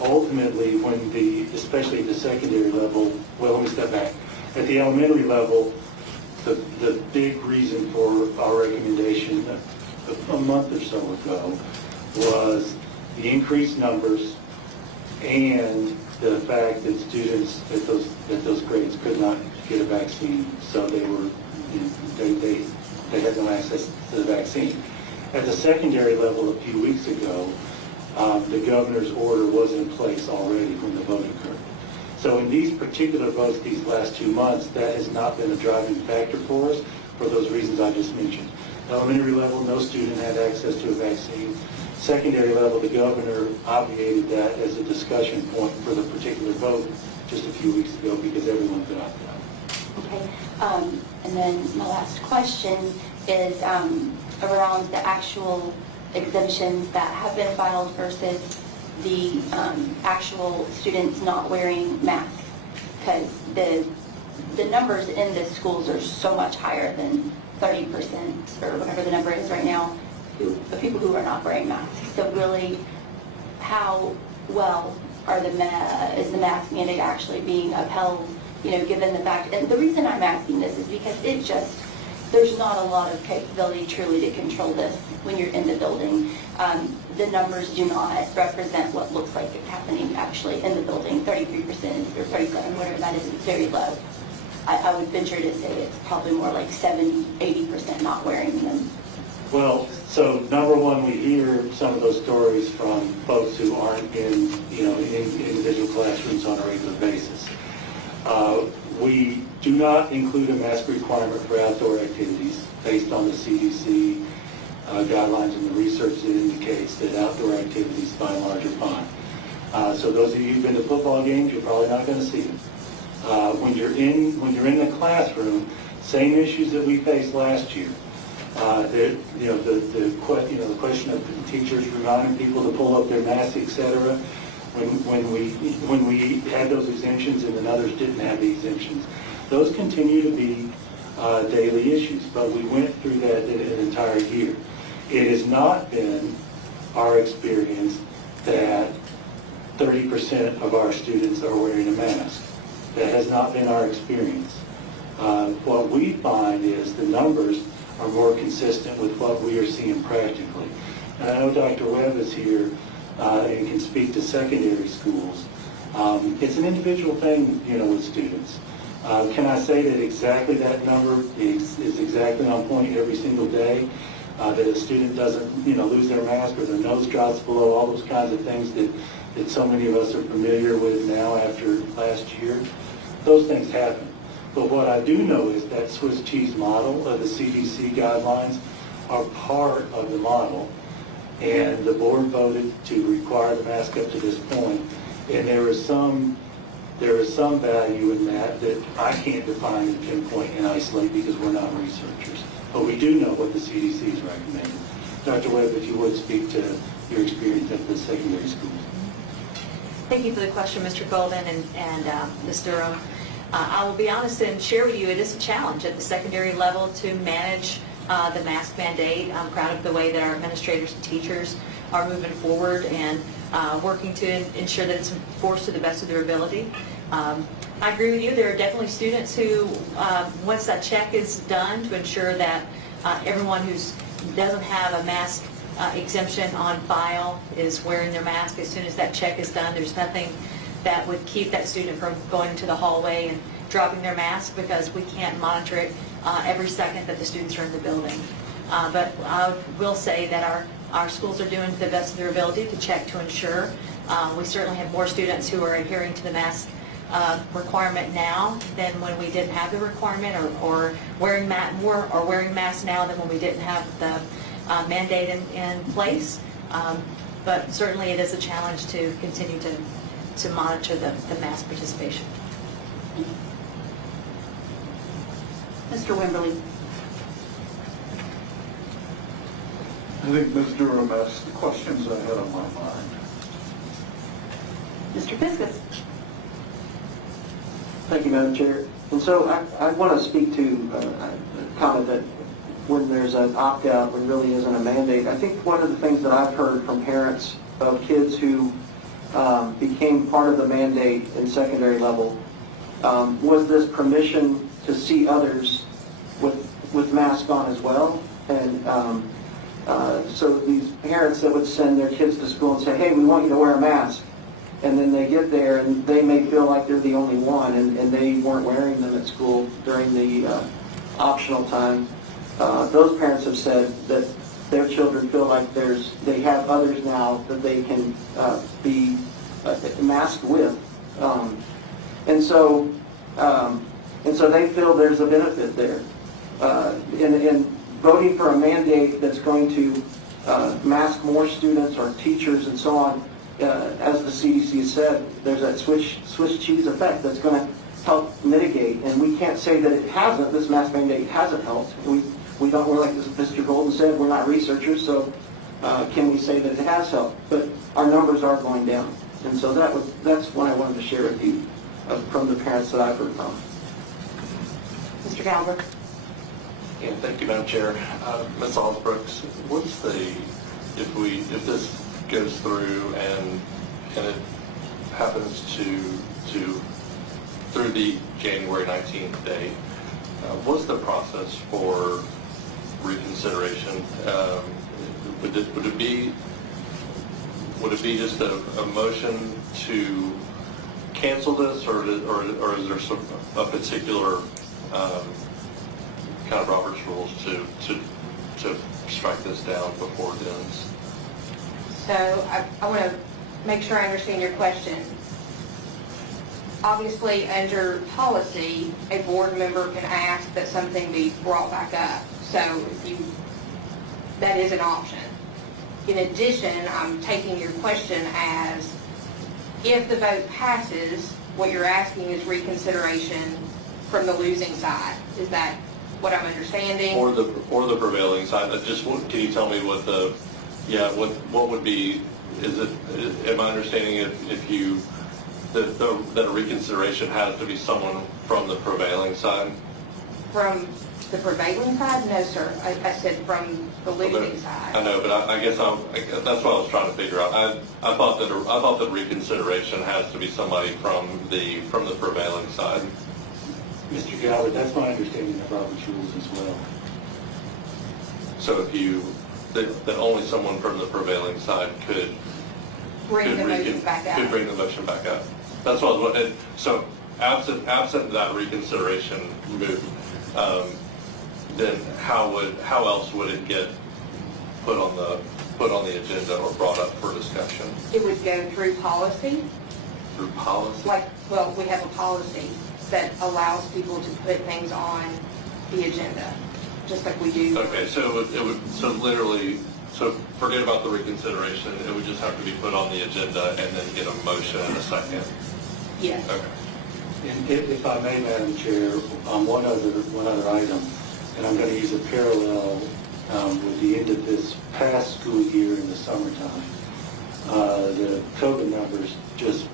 Ultimately, especially at the secondary level, well, let me step back. At the elementary level, the big reason for our recommendation a month or so ago was the increased numbers and the fact that students at those grades could not get a vaccine, so they had no access to the vaccine. At the secondary level a few weeks ago, the governor's order was in place already when the vote occurred. So in these particular votes these last 2 months, that has not been a driving factor for us for those reasons I just mentioned. Elementary level, no student had access to a vaccine. Secondary level, the governor obviated that as a discussion point for the particular vote just a few weeks ago because everyone could opt out. Okay. And then my last question is around the actual exemptions that have been filed versus the actual students not wearing masks, because the numbers in the schools are so much higher than 30% or whatever the number is right now of people who are not wearing masks. So really, how well is the mask mandate actually being upheld, given the fact, and the reason I'm asking this is because there's not a lot of capability truly to control this when you're in the building. The numbers do not represent what looks like it's happening actually in the building. 33% or 37%, whatever that is very low. I would venture to say it's probably more like 70, 80% not wearing them. Well, so number one, we hear some of those stories from folks who aren't in individual classrooms on a regular basis. We do not include a mask requirement for outdoor activities based on the CDC guidelines and the research that indicates that outdoor activities by and large are fine. So those of you who've been to football games, you're probably not going to see them. When you're in the classroom, same issues that we faced last year. The question of the teachers reminding people to pull up their masks, etc. When we had those exemptions and then others didn't have the exemptions, those continue to be daily issues. But we went through that an entire year. It has not been our experience that 30% of our students are wearing a mask. That has not been our experience. What we find is the numbers are more consistent with what we are seeing practically. And I know Dr. Webb is here and can speak to secondary schools. It's an individual thing, with students. Can I say that exactly that number is exactly on point every single day? That a student doesn't, lose their mask or their nose drops below, all those kinds of things that so many of us are familiar with now after last year. Those things happen. But what I do know is that Swiss cheese model of the CDC guidelines are part of the model. And the board voted to require the mask up to this point. And there is some value in that I can't define and pinpoint and isolate because we're not researchers. But we do know what the CDC is recommending. Dr. Webb, if you would speak to your experience at the secondary schools. Thank you for the question, Mr. Golden and Ms. Durham. I will be honest and share with you, it is a challenge at the secondary level to manage the mask mandate. I'm proud of the way that our administrators and teachers are moving forward and working to ensure that it's enforced to the best of their ability. I agree with you. There are definitely students who, once that check is done to ensure that everyone who doesn't have a mask exemption on file is wearing their mask, as soon as that check is done, there's nothing that would keep that student from going into the hallway and dropping their mask because we can't monitor it every second that the students are in the building. But I will say that our schools are doing the best of their ability to check to ensure. We certainly have more students who are adhering to the mask requirement now than when we didn't have the requirement, or wearing masks now than when we didn't have the mandate in place. But certainly it is a challenge to continue to monitor the mask participation. Mr. Wimberly. I think Ms. Durham asked the questions I had on my mind. Mr. Fiskus. Thank you, Madam Chair. And so I want to speak to a comment that when there's an opt-out, when really isn't a mandate. I think one of the things that I've heard from parents of kids who became part of the mandate in secondary level was this permission to see others with masks on as well. And so these parents that would send their kids to school and say, hey, we want you to wear a mask. And then they get there and they may feel like they're the only one, and they weren't wearing them at school during the optional time. Those parents have said that their children feel like they have others now that they can be masked with. And so they feel there's a benefit there. In voting for a mandate that's going to mask more students or teachers and so on, as the CDC said, there's that Swiss cheese effect that's going to help mitigate. And we can't say that it hasn't. This mask mandate hasn't helped. We don't. We're like Mr. Golden said. We're not researchers, so can we say that it has helped? But our numbers are going down, and so that's what I wanted to share with you from the parents that I've heard from. Mr. Galbraith. Yeah, thank you, Madam Chair. Ms. Alsbrooks, what's if this goes through and it happens through the January 19th date, what's the process for reconsideration? Would it be just a motion to cancel this, or is there a particular kind of Robert's rules to strike this down before it ends? So I want to make sure I understand your question. Obviously, under policy, a board member can ask that something be brought back up. So that is an option. In addition, I'm taking your question as if the vote passes, what you're asking is reconsideration from the losing side. Is that what I'm understanding? Or the prevailing side. Can you tell me what what would be? Am I understanding that a reconsideration has to be someone from the prevailing side? From the prevailing side, no, sir. I said from the losing side. I know, but I guess that's what I was trying to figure out. I thought that reconsideration has to be somebody from the prevailing side. Mr. Gallagher, that's my understanding of Robert's rules as well. So that only someone from the prevailing side could Bring the motion back out. Could bring the motion back out. That's what I was wondering. So absent that reconsideration move, then how else would it get put on the agenda or brought up for discussion? It would go through policy. Through policy? We have a policy that allows people to put things on the agenda, just like we do. Okay, so so forget about the reconsideration. It would just have to be put on the agenda and then get a motion in a second. Yes. Okay. And if I may, Madam Chair, on one other item, and I'm going to use a parallel with the end of this past school year in the summertime. The COVID numbers just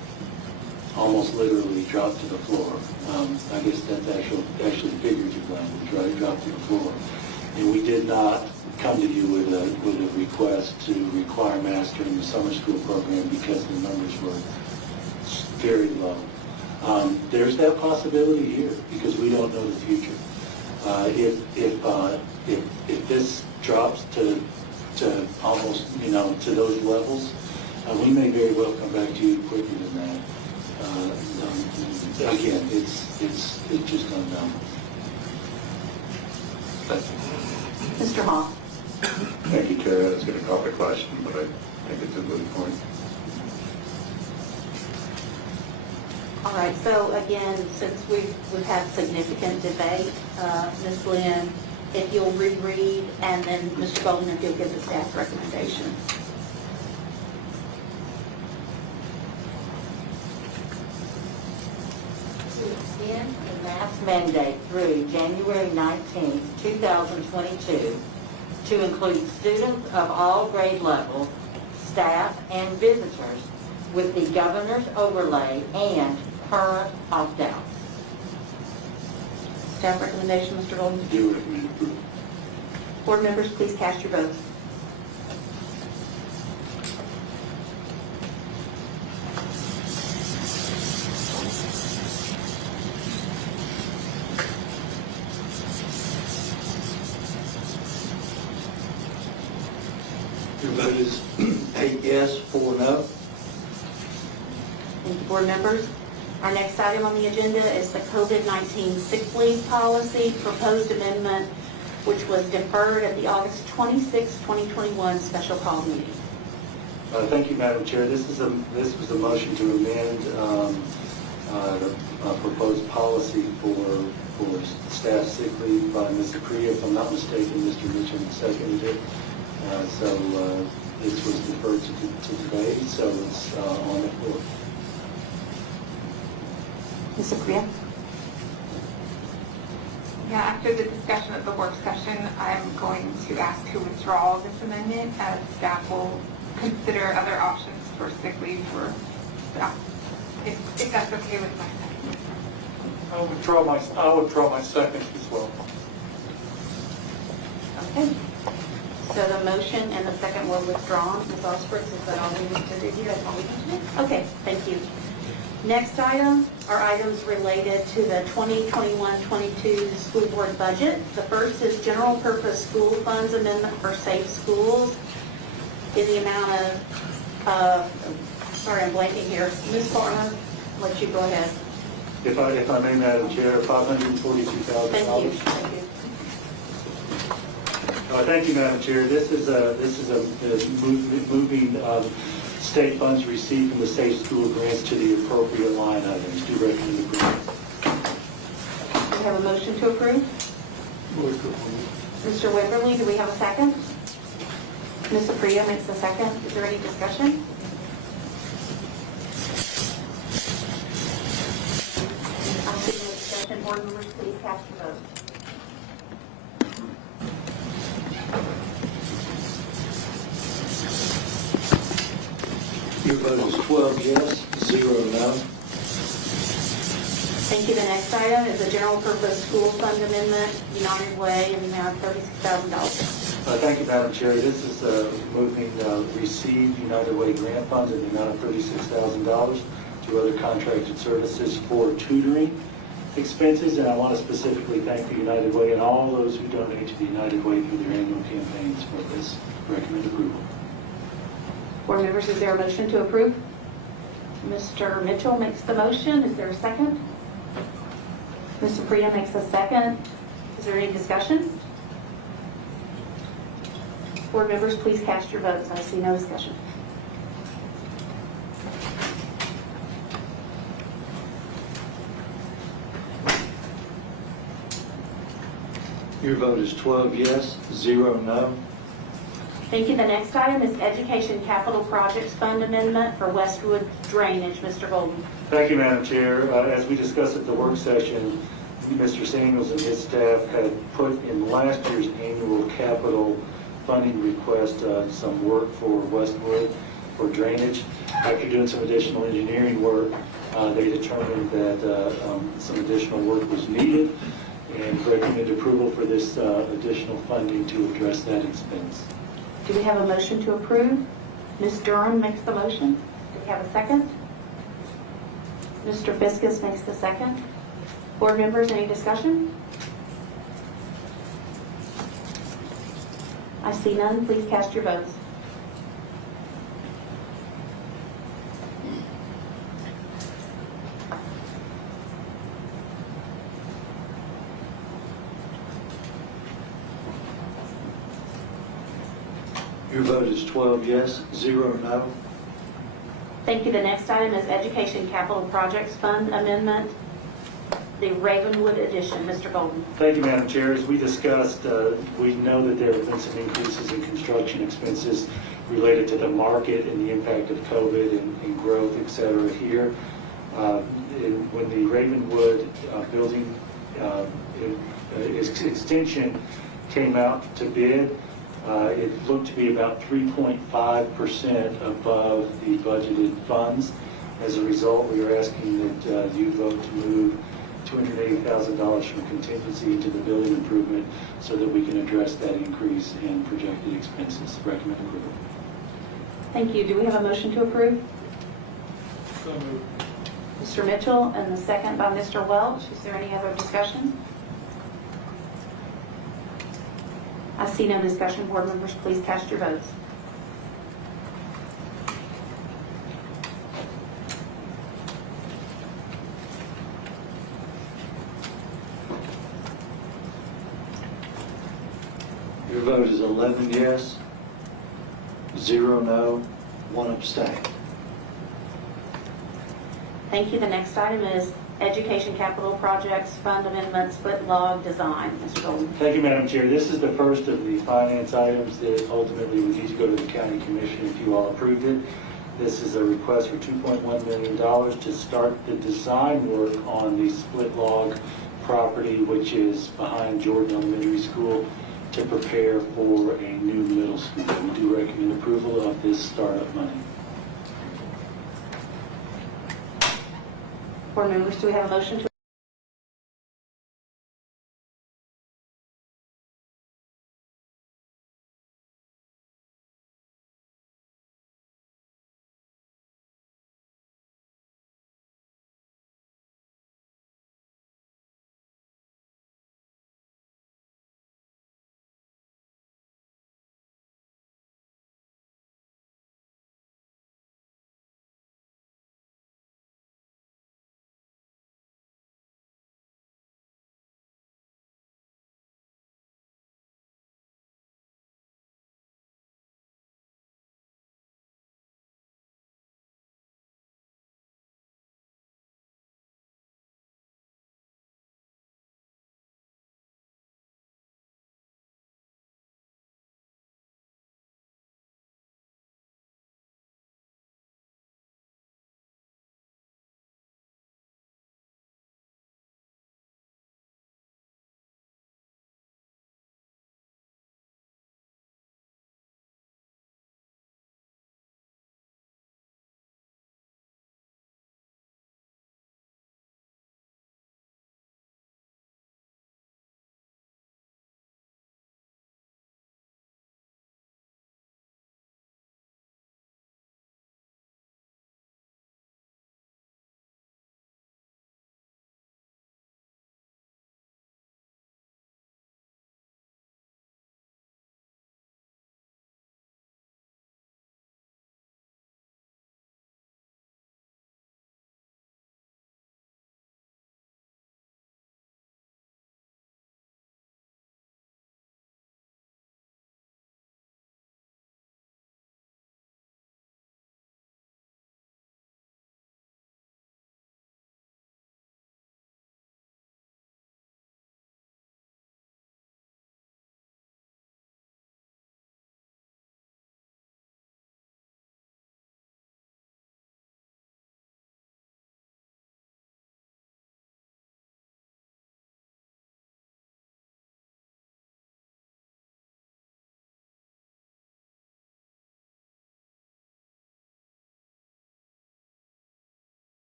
almost literally dropped to the floor. I guess that's actually figurative language, right? Dropped to the floor. And we did not come to you with a request to require masks during the summer school program because the numbers were very low. There's that possibility here because we don't know the future. If this drops to almost to those levels, we may very well come back to you quicker than that. Again, it's just unknown. Mr. Hall. Thank you, Chair. I was going to call the question, but I think it's a good point. All right, so again, since we've had significant debate, Ms. Lynn, if you'll reread, and then Mr. Golden, if you'll give the staff recommendation. To extend the mask mandate through January 19th, 2022, to include students of all grade levels, staff, and visitors with the governor's overlay and current opt-outs. Staff recommendation, Mr. Golden? Do recommend approval. Board members, please cast your votes. Your vote is 8 yes, 4 no. Thank you, board members. Our next item on the agenda is the COVID-19 sick leave policy proposed amendment, which was deferred at the August 26, 2021 special call meeting. Thank you, Madam Chair. This was a motion to amend the proposed policy for staff sick leave by Ms. Priya. If I'm not mistaken, Mr. Mitchell seconded it. So this was deferred to today, so it's on the floor. Ms. Priya? Yeah, after the discussion of the work session, I'm going to ask to withdraw this amendment as staff will consider other options for sick leave for staff, if that's okay with my second. I'll withdraw my second as well. Okay. So the motion and the second were withdrawn. Ms. Osberg, is that all we need to do? That's all we need to do? Okay, thank you. Next item are items related to the 2021-22 school board budget. The first is general purpose school funds amendment for safe schools in the amount of, sorry, I'm blanking here. Ms. Farmer, I'll let you go ahead. If I may, Madam Chair, $542,000. Thank you. Thank you. Thank you, Madam Chair. This is moving state funds received from the Safe School grants to the appropriate line items. Do recommend approval. We have a motion to approve. Mr. Wimberly, do we have a second? Ms. Priya makes the second. Is there any discussion? I'll see no discussion. Board members, please cast your vote. Your vote is 12 yes, 0 no. Thank you. The next item is a general purpose school fund amendment, United Way, in the amount of $36,000. Thank you, Madam Chair. This is moving received United Way grant funds in the amount of $36,000 to other contracted services for tutoring expenses. And I want to specifically thank the United Way and all those who donate to the United Way through their annual campaigns for this. Recommend approval. Board members, is there a motion to approve? Mr. Mitchell makes the motion. Is there a second? Mr. Priya makes a second. Is there any discussion? Board members, please cast your votes. I see no discussion. Your vote is 12 yes, 0 no. Thank you. The next item is Education Capital Projects Fund Amendment for Westwood Drainage. Mr. Golden. Thank you, Madam Chair. As we discussed at the work session, Mr. Samuels and his staff had put in last year's annual capital funding request some work for Westwood for drainage. After doing some additional engineering work, they determined that some additional work was needed and recommend approval for this additional funding to address that expense. Do we have a motion to approve? Ms. Durham makes the motion. Do we have a second? Mr. Fiskus makes the second. Board members, any discussion? I see none. Please cast your votes. Your vote is 12 yes, 0 no. Thank you. The next item is Education Capital Projects Fund Amendment, the Ravenwood Edition. Mr. Golden. Thank you, Madam Chair. As we discussed, we know that there have been some increases in construction expenses related to the market and the impact of COVID and growth, et cetera, here. When the Ravenwood building extension came out to bid, it looked to be about 3.5% above the budgeted funds. As a result, we are asking that you vote to move $280,000 from contingency into the building improvement so that we can address that increase in projected expenses. Recommend approval. Thank you. Do we have a motion to approve? So moved. Mr. Mitchell, and the second by Mr. Welch. Is there any other discussion? I see no discussion. Board members, please cast your votes. Your vote is 11 yes, 0 no, 1 abstain. Thank you. The next item is Education Capital Projects Fund Amendment Split Log Design. Mr. Golden. Thank you, Madam Chair. This is the first of the finance items that ultimately would need to go to the County Commission if you all approved it. This is a request for $2.1 million to start the design work on the split log property, which is behind Jordan Elementary School, to prepare for a new middle school. We do recommend approval of this startup money. Board members, do we have a motion to